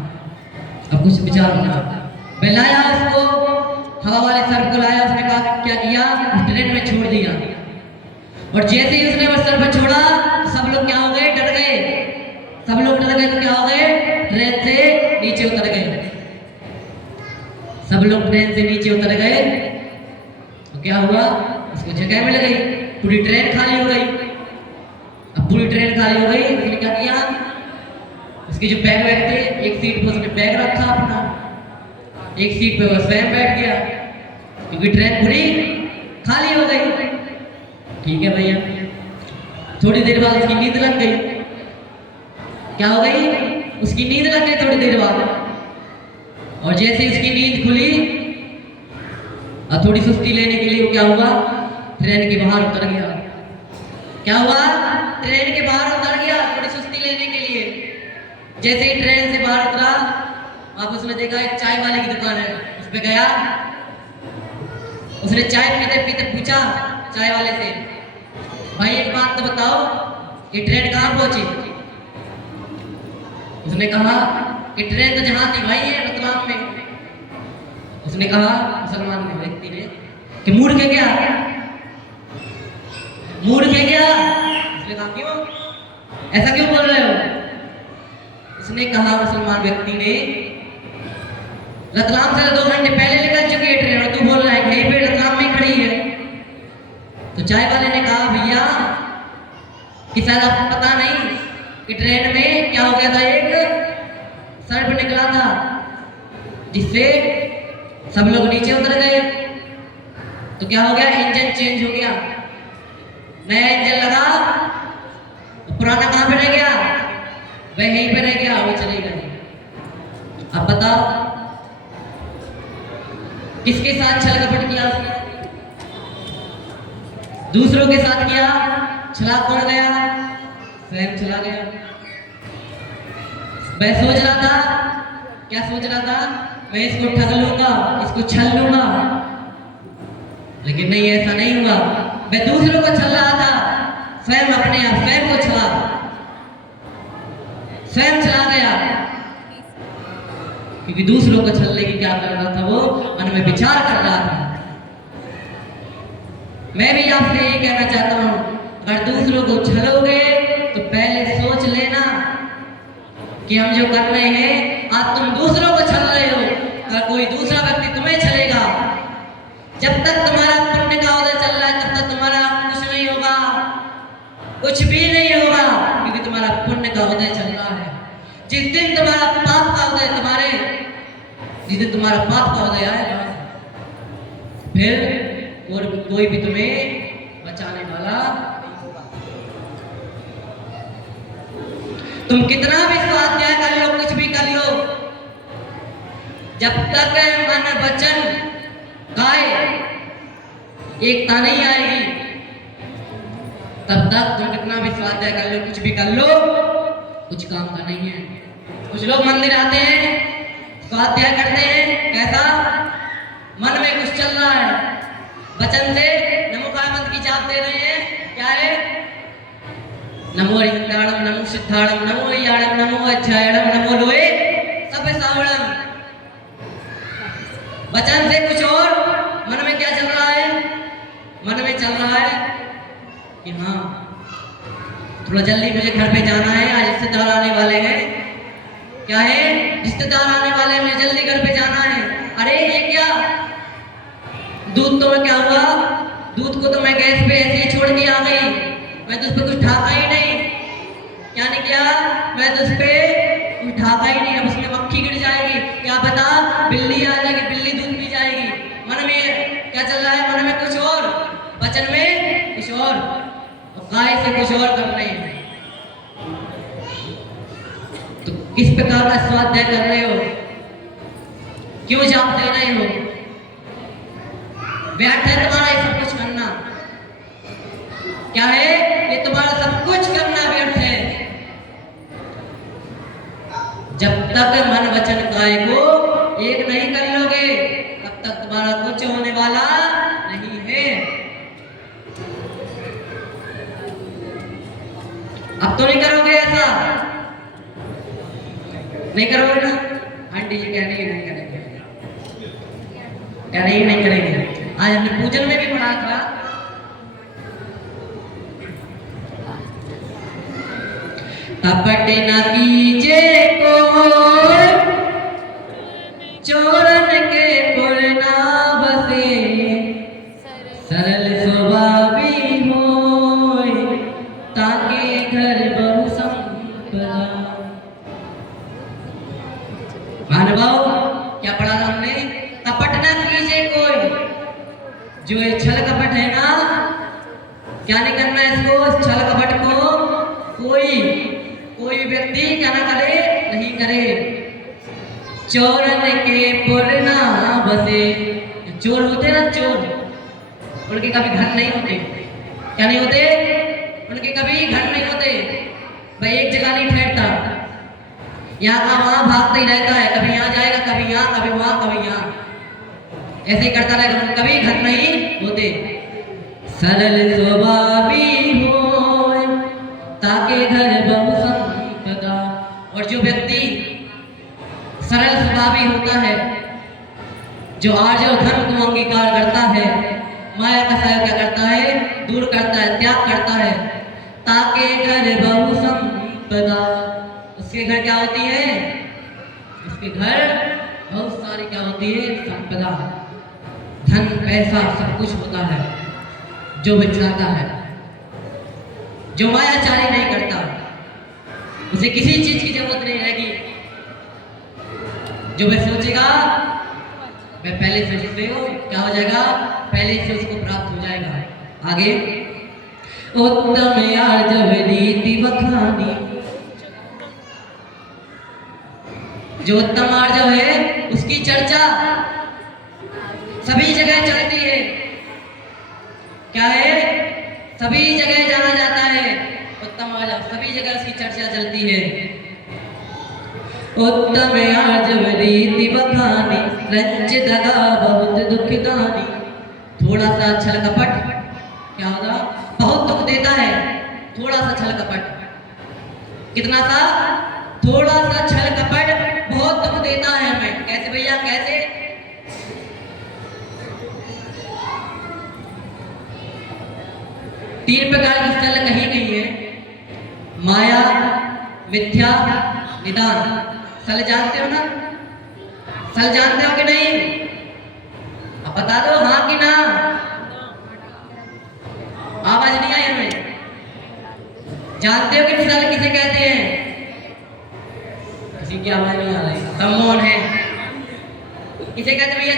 अब कुछ विचार होना। मैं लाया उसको, हवा वाले सर्प को लाया। उसने कहा क्या किया? ट्रेन में छोड़ दिया। और जैसे ही उसने वो सर्प छोड़ा, सब लोग क्या हो गए? डर गए। सब लोग डर गए तो क्या हो गए? ट्रेन से नीचे उतर गए। सब लोग ट्रेन से नीचे उतर गए तो क्या हुआ? उसको जगह मिल गई, पूरी ट्रेन खाली हो गई। अब पूरी ट्रेन खाली हो गई, उसने क्या किया? उसके जो बैग थे, एक सीट पर उसने बैग रखा अपना, एक सीट पे वो स्वयं बैठ गया। क्योंकि ट्रेन पूरी खाली हो गई। ठीक है भैया, थोड़ी देर बाद उसकी नींद लग गई। क्या हो गई? उसकी नींद लग गई थोड़ी देर बाद। और जैसे उसकी नींद खुली और थोड़ी सुस्ती लेने के लिए क्या हुआ? ट्रेन के बाहर उतर गया। क्या हुआ? ट्रेन के बाहर उतर गया थोड़ी सुस्ती लेने के लिए। जैसे ही ट्रेन से बाहर उतरा, आप उसने देखा एक चाय वाले की दुकान है, उस पे गया। उसने चाय पीते पीते पूछा चाय वाले से, भाई एक बात तो बताओ, ये ट्रेन कहाँ पहुंची? उसने कहा कि ट्रेन तो जहां थी भाई है रतलाम में। उसने कहा मुसलमान व्यक्ति ने कि मूड के क्या? मूड के क्या? उसने कहा क्यों, ऐसा क्यों बोल रहे हो? उसने कहा मुसलमान व्यक्ति ने, रतलाम से 2 घंटे पहले निकल चुकी है ट्रेन और तू बोल रहा है कि यहीं पे रतलाम में खड़ी है। तो चाय वाले ने कहा भैया कि शायद आपको पता नहीं कि ट्रेन में क्या हो गया था, एक सर्प निकला था जिससे सब लोग नीचे उतर गए। तो क्या हो गया? इंजन चेंज हो गया, नया इंजन लगा, पुराना कहां पे रह गया? वह यहीं पे रह गया, वो चले गए। अब बताओ किसके साथ छल कपट किया उसने? दूसरों के साथ किया। छला कौन गया? स्वयं चला गया। मैं सोच रहा था, क्या सोच रहा था? मैं इसको ठग लूंगा, इसको छल लूंगा, लेकिन नहीं, ऐसा नहीं हुआ। मैं दूसरों को छल रहा था, स्वयं अपने आप स्वयं को छला, स्वयं चला गया। क्योंकि दूसरों को छलने की क्या कर रहा था? वो मन में विचार कर रहा था। मैं भी आपसे यही कहना चाहता हूं, अगर दूसरों को छलोगे तो पहले सोच लेना कि हम जो कर रहे हैं, आज तुम दूसरों को छल रहे हो, अगर कोई दूसरा व्यक्ति तुम्हें छलेगा, जब तक तुम्हारा पुण्य का उदय चल रहा है तब तक तुम्हारा कुछ नहीं होगा, कुछ भी नहीं होगा, क्योंकि तुम्हारा पुण्य का उदय चल रहा है। जिस दिन तुम्हारा पाप का उदय जिस दिन तुम्हारा पाप का उदय आएगा, फिर और कोई भी तुम्हें बचाने वाला नहीं होगा। तुम कितना भी स्वाध्याय कर लो, कुछ भी कर लो, जब तक मन वचन काय एकता नहीं आएगी, तब तक तुम कितना भी स्वाध्याय कर लो, कुछ भी कर लो, कुछ काम का नहीं है। कुछ लोग मंदिर आते हैं, स्वाध्याय करते हैं, कैसा? मन में कुछ चल रहा है, वचन से नमोकार मंत्र की जाप दे रहे हैं, क्या है? नमो हरिद्राणम, नमो सिद्धाणम, नमो याणम, नमो अध्यायणम, नमो लोए सब सावणम। वचन से कुछ और, मन में क्या चल रहा है? मन में चल रहा है कि हाँ थोड़ा जल्दी मुझे घर पे जाना है, आज रिश्तेदार आने वाले हैं। क्या है? रिश्तेदार आने वाले हैं, मुझे जल्दी घर पे जाना है। अरे ये क्या? दूध तो मैं क्या हुआ? दूध को तो मैं गैस पे ऐसे ही छोड़ के आ गई, मैं तो उस पर कुछ ढाका ही नहीं। क्या नहीं किया? मैं तो उस पर कुछ ढाका ही नहीं। अब उसमें मक्खी गिर जाएगी, क्या पता बिल्ली आ जाएगी, बिल्ली दूध पी जाएगी। मन में क्या चल रहा है? मन में कुछ और, वचन में कुछ और काय से कुछ और कर रहे हैं। तो किस प्रकार का स्वाध्याय कर रहे हो? क्यों जाप दे रहे हो? व्यर्थ है तुम्हारा ये सब कुछ करना। क्या है? ये तुम्हारा सब कुछ करना व्यर्थ है। जब तक मन वचन काय को एक नहीं कर लोगे, तब तक तुम्हारा कुछ होने वाला नहीं है। अब तो नहीं करोगे ऐसा? नहीं करोगे ना? आंटी जी कह रही है नहीं करेंगे, कह रही है नहीं करेंगे। आज हमने पूजन में भी पढ़ा था, कपट न कीजे कोई, चोरन के पुर ना बसे, सरल स्वभावी होय, ताके घर बहु संपदा। महानुभाव क्या पढ़ा था हमने? कपट न कीजे कोई, क्या नहीं करना है इसको, इस छल कपट को कोई कोई व्यक्ति क्या ना करे, नहीं करे। चोरन के पुर ना बसे, चोर होते ना चोर, उनके कभी घर नहीं होते। क्या नहीं होते? उनके कभी घर नहीं होते। भाई एक जगह नहीं ठहरता, यहाँ का वहाँ भागता ही रहता है, कभी यहाँ जाएगा, कभी यहाँ, कभी वहाँ, कभी यहाँ, ऐसे ही करता रहेगा, कभी घर नहीं होते। सरल स्वभावी हो ताके घर बहु संपदा। और जो व्यक्ति सरल स्वभावी होता है, जो आर्य और धर्म को अंगीकार करता है, माया का साया क्या करता है, दूर करता है, त्याग करता है। ताके घर बहु संपदा, उसके घर क्या होती है, उसके घर बहुत सारी क्या होती है, संपदा, धन पैसा सब कुछ होता है। जो चाहता है, जो मायाचारी नहीं करता, उसे किसी चीज की जरूरत नहीं रहेगी। जो वह सोचेगा मैं पहले से उससे क्या हो जाएगा, पहले से उसको प्राप्त हो जाएगा। आगे उत्तम आर्जव रीति बखानी, जो उत्तम आर्जव है उसकी चर्चा सभी जगह चलती है। क्या है, सभी जगह जाना जाता है। उत्तम आर्जव सभी जगह उसकी चर्चा चलती है। उत्तम आर्जव रीति बखानी, रंज दगा बहुत दुखदानी। थोड़ा सा छल कपट क्या होगा, बहुत दुख देता है। थोड़ा सा छल कपट, कितना सा, थोड़ा सा छल कपट बहुत दुख देता है हमें। कैसे भैया, कैसे? तीन प्रकार की छल कही गई है, माया, मिथ्या, निदान। सल जानते हो ना, सल जानते हो कि नहीं? अब बता दो हाँ कि ना। आवाज नहीं आई हमें। जानते हो कि सल किसे कहते हैं? किसी की आवाज नहीं आ रही, सब मौन है। किसे कहते भैया,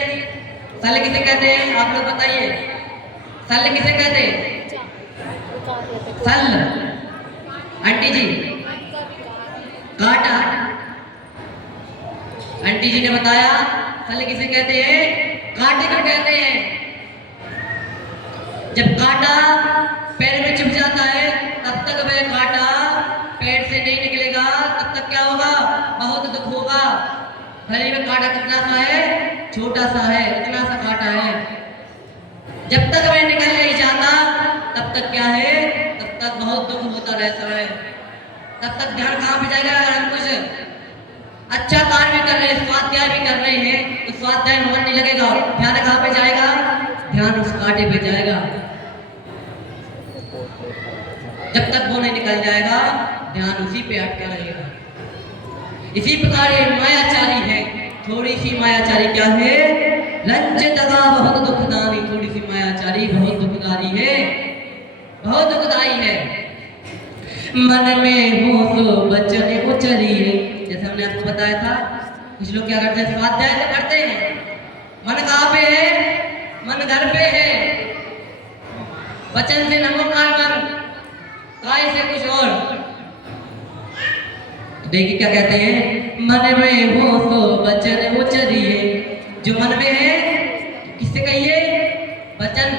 सल किसे कहते हैं? आप लोग बताइए, सल किसे कहते हैं? सल, आंटी जी, काटा। आंटी जी ने बताया सल किसे कहते हैं, कांटे को कहते हैं। जब कांटा पैर में चुभ जाता है तब तक वह कांटा पैर से नहीं निकलेगा, तब तक क्या होगा, बहुत दुख होगा। भले में कांटा कितना सा है, छोटा सा है, इतना सा कांटा है। जब तक वह निकल नहीं जाता तब तक क्या है, तब तक बहुत दुख होता रहता है। तब तक ध्यान कहाँ पे जाएगा? अगर हम कुछ अच्छा कार्य भी कर रहे हैं, स्वाध्याय भी कर रहे हैं, तो स्वाध्याय में मन नहीं लगेगा, ध्यान कहाँ पे जाएगा? ध्यान उस कांटे पे जाएगा। जब तक वो नहीं निकल जाएगा ध्यान उसी पे अटका रहेगा। इसी प्रकार ये मायाचारी है, थोड़ी सी मायाचारी क्या है, रंज दगा बहुत दुखदानी। थोड़ी सी मायाचारी बहुत दुखदारी है, बहुत दुखदाई है। मन में हो सो बचन उचरिए, जैसे हमने आपको बताया था, कुछ लोग क्या करते हैं, स्वाध्याय तो करते हैं, मन कहाँ पे है, मन घर पे है। वचन से नमोकार मन, काय से कुछ और। देखिए क्या कहते हैं, मन में हो सो वचन उचरिए। जो मन में है किससे कहिए, वचन।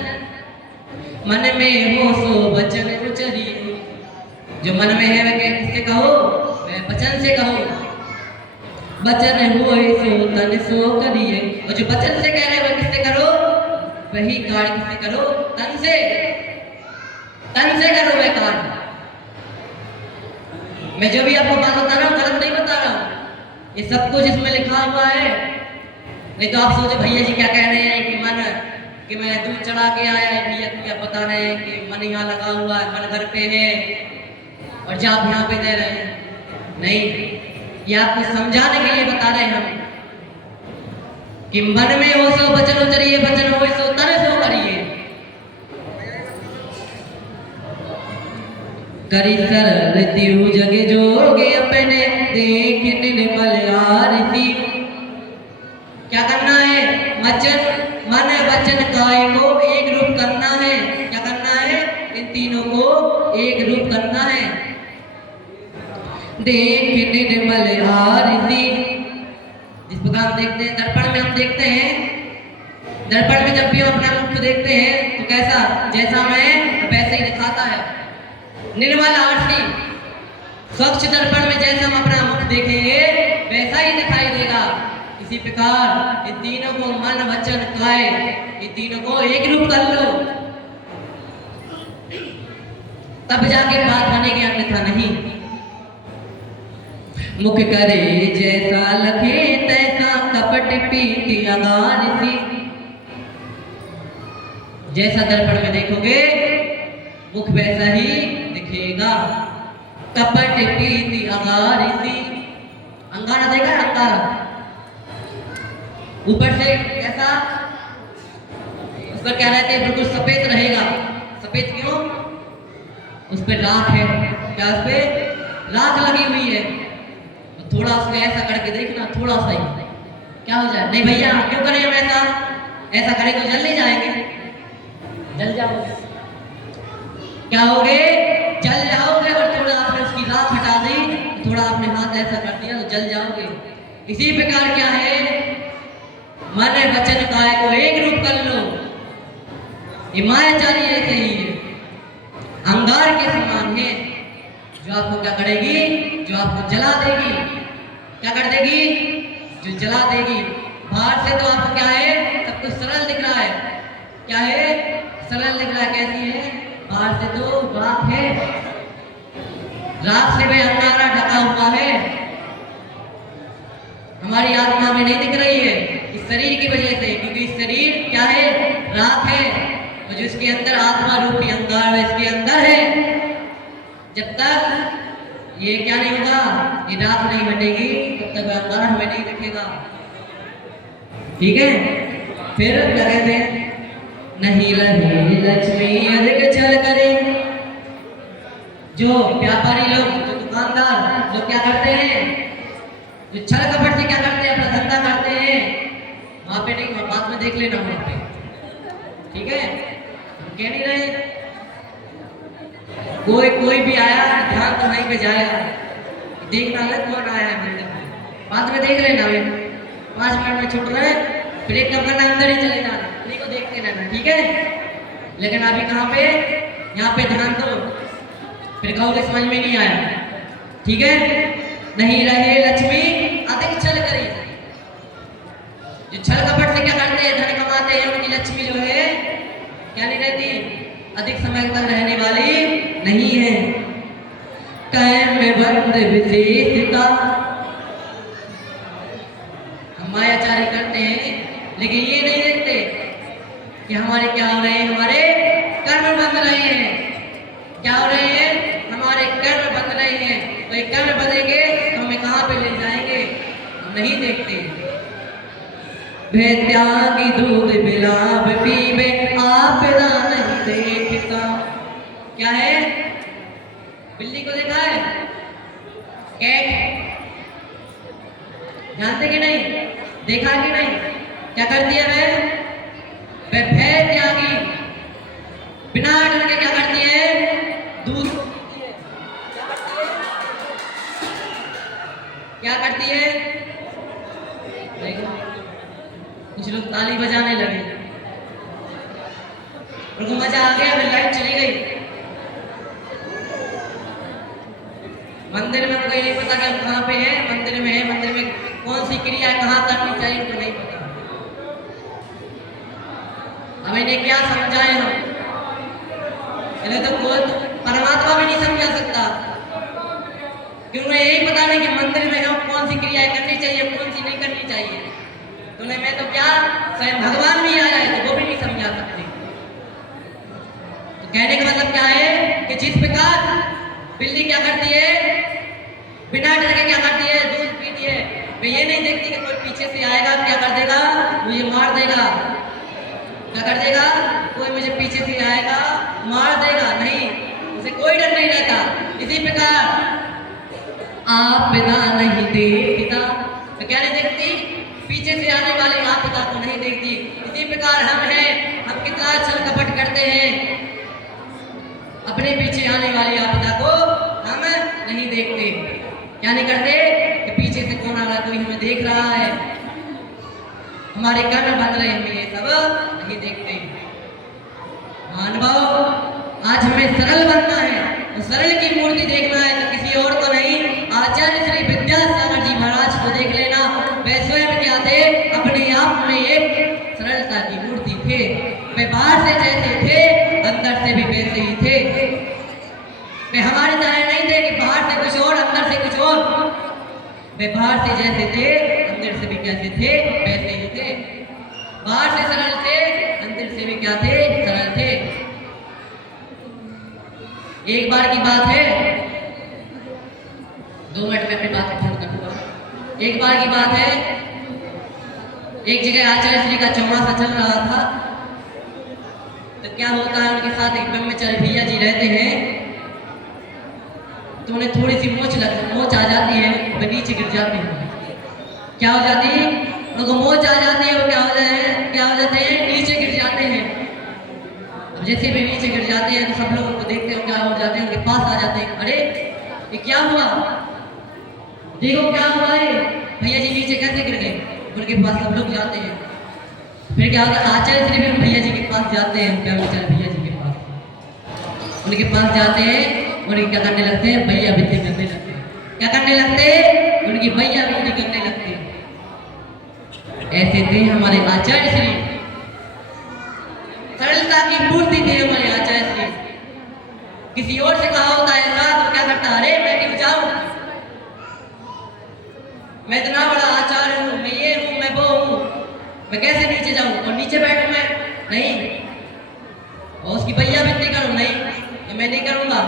मन में हो सो वचन उचरिए। जो मन में है वह किससे कहो, वह वचन से कहो। वचन हुए सो तन सो करिए। और जो वचन से कह रहे हैं वह किससे करो, वही कार्य किससे करो, तन से, तन से करो वह कार्य। मैं जो भी आपको बात बता रहा हूँ गलत नहीं बता रहा हूँ, ये सब कुछ इसमें लिखा हुआ है। नहीं तो आप सोचे भैया जी क्या कह रहे हैं कि मन, कि मैं दूध चढ़ा के आया है, भैया क्या बता रहे हैं कि मन यहाँ लगा हुआ है, मन घर पे है और जाप यहाँ पे दे रहे हैं। नहीं, ये आपको समझाने के लिए बता रहे हैं हम कि मन में हो सो वचन उचरिए, वचन हो सो तन सो करिए। करी सरल त्यू जगे जोगे अपने देख निर्मल आरती। क्या करना है, वचन मन वचन काय को एक रूप करना है। क्या करना है, इन तीनों देख निर्मल आरती। जिस प्रकार हम देखते हैं दर्पण में, हम देखते हैं दर्पण में जब भी हम अपना मुख देखते हैं तो कैसा, जैसा मैं वैसे ही दिखाता है। निर्मल आरती, स्वच्छ दर्पण में जैसा हम अपना मुख देखेंगे वैसा ही दिखाई देगा। इसी प्रकार इन तीनों को मन वचन काय, इन तीनों को एक रूप कर लो, तब जाके बात बनेगी, अन्यथा नहीं। मुख करे जैसा लखे तैसा, कपट पीति अगारसी। जैसा दर्पण में देखोगे मुख वैसा ही दिखेगा। कपट पीति अगारसी, अंगारा देखा है? अंगारा ऊपर से कैसा, उस पर क्या रहते हैं, बिल्कुल सफेद रहेगा। सफेद क्यों? उस पर राख है। क्या उस पर राख लगी हुई है? थोड़ा उसको ऐसा करके देखना, थोड़ा सा ही, क्या हो जाए? नहीं भैया क्यों करें हम ऐसा, ऐसा करें तो जल नहीं जाएंगे? जल जाओगे। क्या होगे? जल जाओगे। और थोड़ा आपने उसकी राख हटा दी, थोड़ा आपने हाथ ऐसा कर दिया तो जल जाओगे। इसी प्रकार क्या है, मन वचन काय को एक रूप कर लो। ये मायाचारी ऐसे ही है, अंगार के समान है, जो आपको क्या करेगी, जो आपको जला देगी। क्या कर देगी? जो जला देगी। बाहर से तो आपको क्या है, सब कुछ सरल दिख रहा है। क्या है? सरल दिख रहा है। कैसी है? बाहर से तो राख है, राख से भी अंगारा ढका हुआ है, हमारी आत्मा में नहीं दिख रही है, इस शरीर की वजह से। क्योंकि इस शरीर क्या है? राख है, और जो इसके अंदर आत्मा रूपी अंगार इसके अंदर है। जब तक ये क्या नहीं होगा, ये राख नहीं हटेगी, तब तक अंगारा हमें नहीं दिखेगा। ठीक है? फिर क्या कहते हैं, नहीं रहे लक्ष्मी अधिक छल करे। जो व्यापारी लोग, जो दुकानदार लोग क्या करते हैं, जो छल कपट से क्या करते हैं, अपना धंधा करते हैं, वहां पे नहीं, बाद में देख लेना वहां पे। ठीक है? हम कह नहीं रहे कोई भी आया ध्यान तो वहीं पे जाएगा, देखना है कौन आया है मंदिर में, बाद में देख लेना। वे 5 मिनट में छूट रहे, फिर एक कमरा अंदर ही चले जाना, उन्हीं को देखते रहना। ठीक है? लेकिन अभी कहाँ पे, यहाँ पे ध्यान दो, फिर कहोगे समझ में नहीं आया। ठीक है? नहीं रहे लक्ष्मी अधिक छल करी। जो छल कपट से क्या करते हैं, धन कमाते हैं, उनकी लक्ष्मी जो है क्या नहीं रहती, अधिक समय तक रहने वाली नहीं है। कायम में बंद विशेषता। हम मायाचारी करते हैं, लेकिन ये नहीं देखते कि हमारे क्या हो रहे हैं, हमारे कर्म बंध रहे हैं। क्या हो रहे हैं? हमारे कर्म बंध रहे हैं। तो ये कर्म बंधेंगे तो हमें कहाँ पे ले जाएंगे, हम नहीं देखते। त्यागी दूध बिलाव पीवे, आप नहीं देखता। क्या है? बिल्ली को देखा है? कैट, जानते कि नहीं? देखा कि नहीं? क्या करती है वह भय त्यागी, बिना डर के क्या करती है? दूध पीती है। क्या करती है? कुछ लोग ताली बजाने लगे, उनको मजा आ गया, फिर लाइट चली गई। मंदिर में उनको नहीं पता कि हम कहाँ पे हैं, मंदिर में है, मंदिर में कौन सी क्रिया कहाँ करनी चाहिए उनको नहीं पता। अब इन्हें क्या समझाए हम? इन्हें तो कोई परमात्मा भी नहीं समझा सकता, क्योंकि उन्हें यही पता नहीं कि मंदिर में हम कौन सी क्रिया करनी चाहिए, कौन सी नहीं करनी चाहिए। तो मैं तो क्या, स्वयं भगवान भी आ जाए तो वो भी नहीं समझा सकते। तो कहने का मतलब क्या है कि जिस प्रकार बिल्ली क्या करती है, बिना डर के क्या करती है, दूध पीती है। वे ये नहीं देखती कि कोई पीछे से आएगा, क्या कर देगा, मुझे मार देगा। क्या कर देगा? कोई मुझे पीछे से आएगा मार देगा, नहीं, उसे कोई डर नहीं रहता। इसी प्रकार आप पिता नहीं देखता, तो क्या नहीं देखती? पीछे से आने वाले आपदा को नहीं देखती। इसी प्रकार हम हैं, हम कितना छल कपट करते हैं, अपने पीछे आने वाली आपदा को हम नहीं देखते। क्या नहीं करते कि पीछे से कौन आ रहा है, कोई हमें देख रहा है, हमारे कान बंद रहे, हमें ये सब नहीं देखते। महानुभाव, आज हमें सरल बनना है, तो सरल की मूर्ति देखना है तो किसी और को नहीं, आचार्य श्री विद्यासागर जी महाराज को देख लेना। वे स्वयं क्या थे, अपने आप में एक सरलता की मूर्ति थे। वे बाहर से जैसे थे, अंदर से भी वैसे ही थे। वे हमारे तरह नहीं थे कि बाहर से कुछ और अंदर से कुछ और। वे बाहर से जैसे थे, अंदर से भी कैसे थे, वैसे ही थे। बाहर से सरल थे, अंदर से भी क्या थे, सरल थे। एक बार की बात है, 2 मिनट में अपनी बात खत्म करूंगा। एक बार की बात है, एक जगह आचार्य श्री का चौमासा चल रहा था। तो क्या होता है, उनके साथ एक ब्रह्मचारी भैया जी रहते हैं। तो उन्हें थोड़ी सी मोच आ जाती है, वो नीचे गिर जाते हैं। क्या हो जाती है, उनको मोच आ जाती है, वो क्या हो जाते हैं, नीचे गिर जाते हैं। अब जैसे भी नीचे गिर जाते हैं तो सब लोग उनको देखते हैं, क्या हो जाते हैं, उनके पास आ जाते हैं। अरे ये क्या हुआ, देखो क्या हुआ है, भैया जी नीचे कैसे गिर गए। उनके पास सब लोग जाते हैं। फिर क्या होता है, आचार्य श्री भी भैया जी के पास जाते हैं, ब्रह्मचारी भैया जी के पास। उनके पास जाते हैं, उनकी क्या करने लगते हैं, भैया विद्या करने लगते हैं। क्या करने लगते हैं, उनकी भैया विद्या करने लगते हैं। ऐसे थे हमारे आचार्य श्री, सरलता की मूर्ति थे हमारे आचार्य श्री। किसी और से कहा होता है ऐसा तो क्या करता, अरे मैं क्यों जाऊं, मैं इतना बड़ा आचार्य हूं, मैं ये हूं, मैं वो हूं, मैं कैसे नीचे जाऊं और नीचे बैठूं मैं, नहीं। और उसकी भैया विद्या करूं, नहीं, मैं नहीं करूंगा,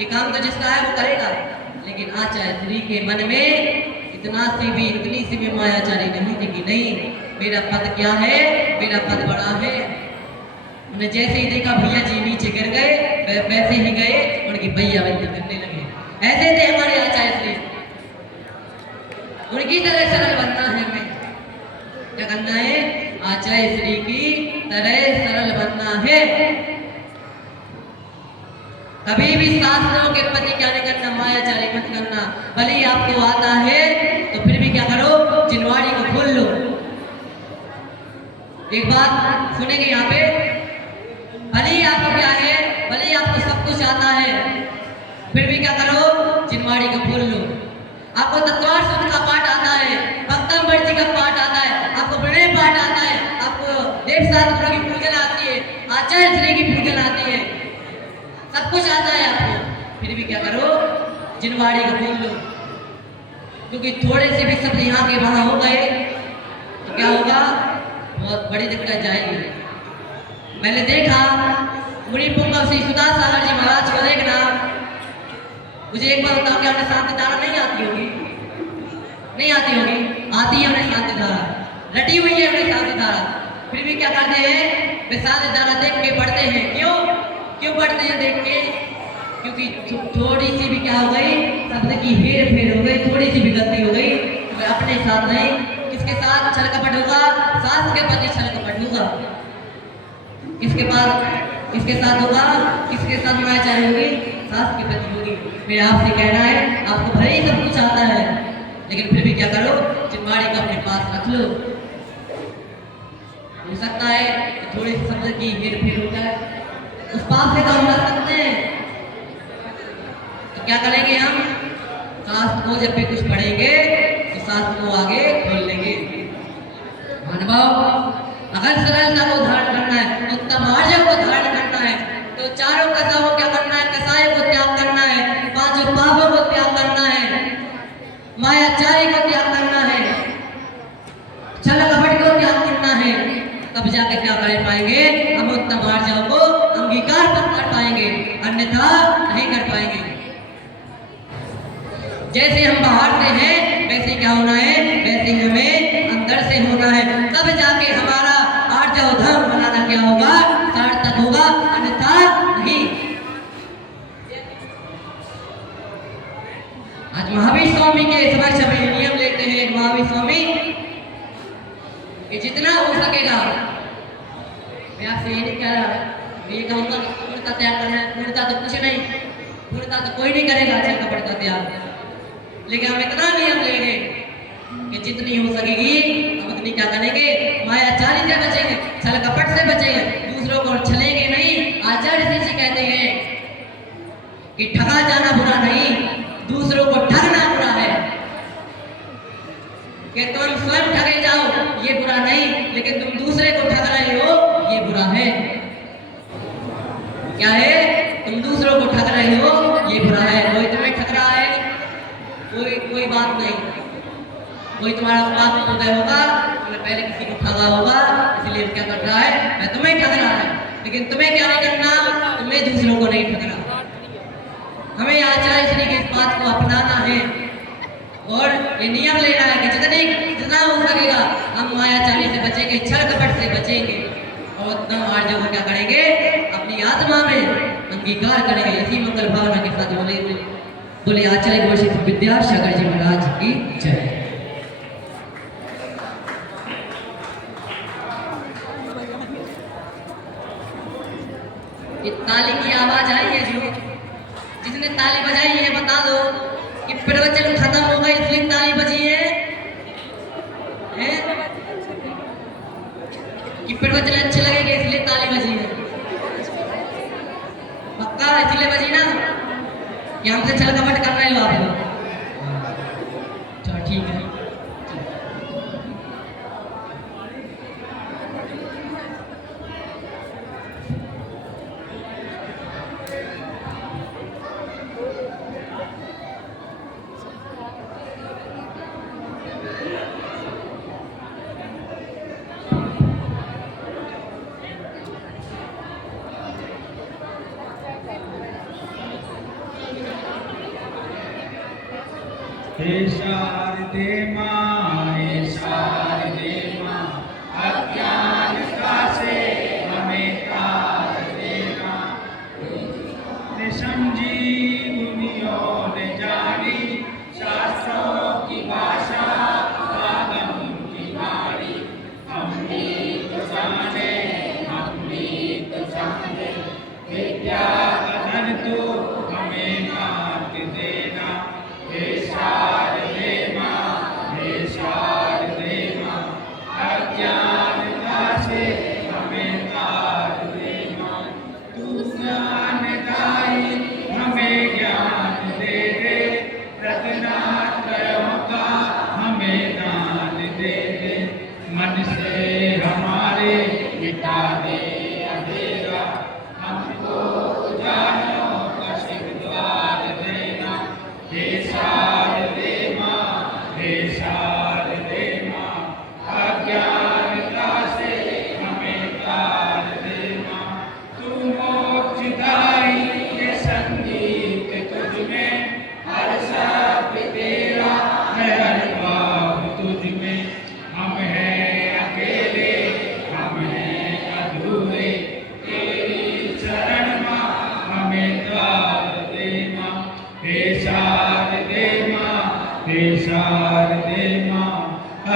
ये काम तो जिसका है वो करेगा। लेकिन आचार्य श्री के मन में इतनी सी भी मायाचारी नहीं थी कि नहीं, मेरा पद क्या है, मेरा पद बड़ा है। उन्हें जैसे ही देखा भैया जी नीचे गिर गए, वैसे ही गए, उनकी भैया विद्या करने लगे। ऐसे थे हमारे आचार्य श्री। उनकी तरह सरल बनना है हमें। क्या करना है, आचार्य श्री की तरह सरल बनना है। कभी भी शास्त्रों के प्रति क्या नहीं करना, मायाचारी मत करना। भले ही आपको आता है तो फिर भी क्या करो, जिनवाड़ी को खोल लो। एक बात सुनेंगे यहाँ पे, भले ही आपको क्या है, भले ही आपको सब कुछ आता है, फिर भी क्या करो, जिनवाड़ी को खोल लो। आपको तत्वार सूत्र का पाठ आता है, भक्तम जी का पाठ आता है, आपको प्रणय पाठ आता है, आपको देव शास्त्रों की पूजन आती है, आचार्य श्री की पूजन आती है, सब कुछ आता है आपको, फिर भी क्या करो, जिनवाड़ी को खोल लो। क्योंकि थोड़े से भी शब्द यहाँ के वहाँ हो गए तो क्या होगा, बहुत बड़ी दिक्कत जाएगी। मैंने देखा मुनि पुंगव श्री सुधासागर जी महाराज को देखना। मुझे एक बार बताओ, क्या उन्हें शांति धारा नहीं आती होगी, नहीं आती होगी, आती है उन्हें शांति धारा, रटी हुई है उन्हें शांति धारा। फिर भी क्या करते हैं, वे शांति धारा देख के पढ़ते हैं। क्यों पढ़ते हैं देख के, क्योंकि थोड़ी सी भी क्या हो गई, शब्द की हेर फेर हो गई, थोड़ी सी भी गलती हो गई तो अपने साथ नहीं, किसके साथ छल कपट होगा, शास्त्र के प्रति छल कपट होगा। किसके साथ होगा, किसके साथ मायाचारी होगी, शास्त्र के प्रति होगी। मेरा आपसे कहना है, आपको भले ही सब कुछ आता है, लेकिन फिर भी क्या करो, जिनवाड़ी को अपने पास रख लो। हो सकता है कि थोड़ी सी शब्द की हेर फेर हो जाए, उस पाप से तो हम रख सकते हैं। तो क्या करेंगे हम, शास्त्र को जब भी कुछ पढ़ेंगे तो शास्त्र को आगे खोल लेंगे। अनुभव, अगर सरलता को धारण करना है, उत्तम आर्य को धारण करना है, तो चारों कसाओं क्या करना है, कसाय को त्याग करना है, 5 पापों को त्याग करना है, मायाचारी को त्याग करना है, छल कपट को त्याग करना है। तब जाके क्या कर पाएंगे, हम उत्तम आर्यों को अंगीकार कर पाएंगे, अन्यथा नहीं कर पाएंगे। जैसे हम बाहर से हैं वैसे क्या होना है, वैसे हमें अंदर से होना है। तब जाके हमारा आर्य धर्म बनाना क्या होगा, सार्थक होगा, अन्यथा नहीं। आज महावीर स्वामी के समक्ष में नियम लेते हैं, महावीर स्वामी कि जितना हो सकेगा, मैं आपसे ये नहीं कह रहा, मैं ये कहूँगा कि पूर्णता त्याग करना है। पूर्णता तो कुछ नहीं, पूर्णता तो कोई नहीं करेगा, छल कपट का त्याग। लेकिन हम इतना नियम लेंगे कि जितनी हो सकेगी हम उतनी क्या करेंगे, माया चाली से बचेंगे, छल कपट से बचेंगे, दूसरों को छलेंगे नहीं। आचार्य ऋषि कहते हैं कि ठगा जाना बुरा नहीं, दूसरों को ठगना बुरा है। कि तुम स्वयं ठगे जाओ ये बुरा नहीं, लेकिन तुम दूसरे को ठग रहे हो ये बुरा है। क्या है? तुम दूसरों को ठग रहे हो ये बुरा है। कोई तुम्हें ठग रहा है, कोई बात नहीं, कोई तुम्हारा पाप उदय होगा, तुमने पहले किसी को ठगा होगा, इसलिए क्या कर रहा है, मैं तुम्हें ठग रहा है। लेकिन तुम्हें क्या नहीं करना, तुम्हें दूसरों को नहीं ठगना। हमें आचार्य श्री की इस बात को अपनाना है और ये नियम लेना है कि जितना हो सकेगा हम माया चाली से बचेंगे, छल कपट से बचेंगे और उतना आर्यों को क्या करेंगे, अपनी आत्मा में अंगीकार करेंगे। इसी मंगल भावना के साथ बोले आचार्य घोषित विद्यासागर जी महाराज की जय। ताली की आवाज आई है, जो जिसने ताली बजाई है बता दो कि प्रवचन खत्म होगा इसलिए ताली बजी है? कि प्रवचन अच्छे लगेंगे इसलिए ताली बजी है? पक्का इसलिए बजी ना कि हमसे छल कपट कर रहे हो आप लोग? चलो ठीक है। हे शारदे माँ, हे शारदे माँ, अज्ञानता से हमें तार देना। ने समझी दुनिया ने जानी, शास्त्रों की भाषा आगम की वाणी। हम भी तो जाने, हम भी तो जाने, विद्या का धन तो हमें मार्ग देना। हे शारदे माँ, हे शारदे माँ, अज्ञानता से हमें तार देना। तू ज्ञानदायी हमें ज्ञान दे दे, रत्नात्रयों का हमें दान दे दे। मन से हमारे मिटा दे अंधेरा, हमको उजालों का शिव द्वार देना। हे शारदे माँ, हे शारदे माँ, अज्ञानता से हमें तार देना। तू मोक्षदायी ये संगीत तुझ में, हर शब्द तेरा है, हर भाव तुझ में। हम हैं अकेले, हम हैं अधूरे, तेरी शरण माँ हमें द्वार देना। हे शारदे माँ, हे शारदे माँ,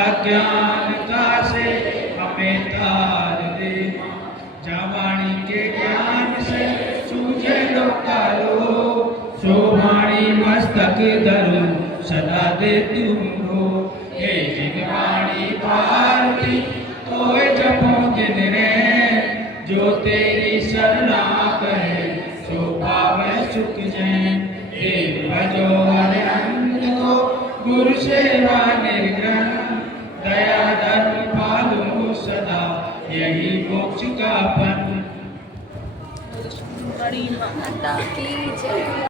अज्ञानता से हमें तार देना। जवानी के ज्ञान से सूझे लोकालो, शोभाणी मस्तक धरो सदा दे तुम हो। हे जिनवाणी भारती तोय जपो जिन रे, जो तेरी शरणा कहे सो पावे सुख जैन। हे भजो अनंत को गुरु सेवा निर्ग्रहण, दया धर्म पालो सदा यही मोक्ष का पन। बड़ी माता की जय।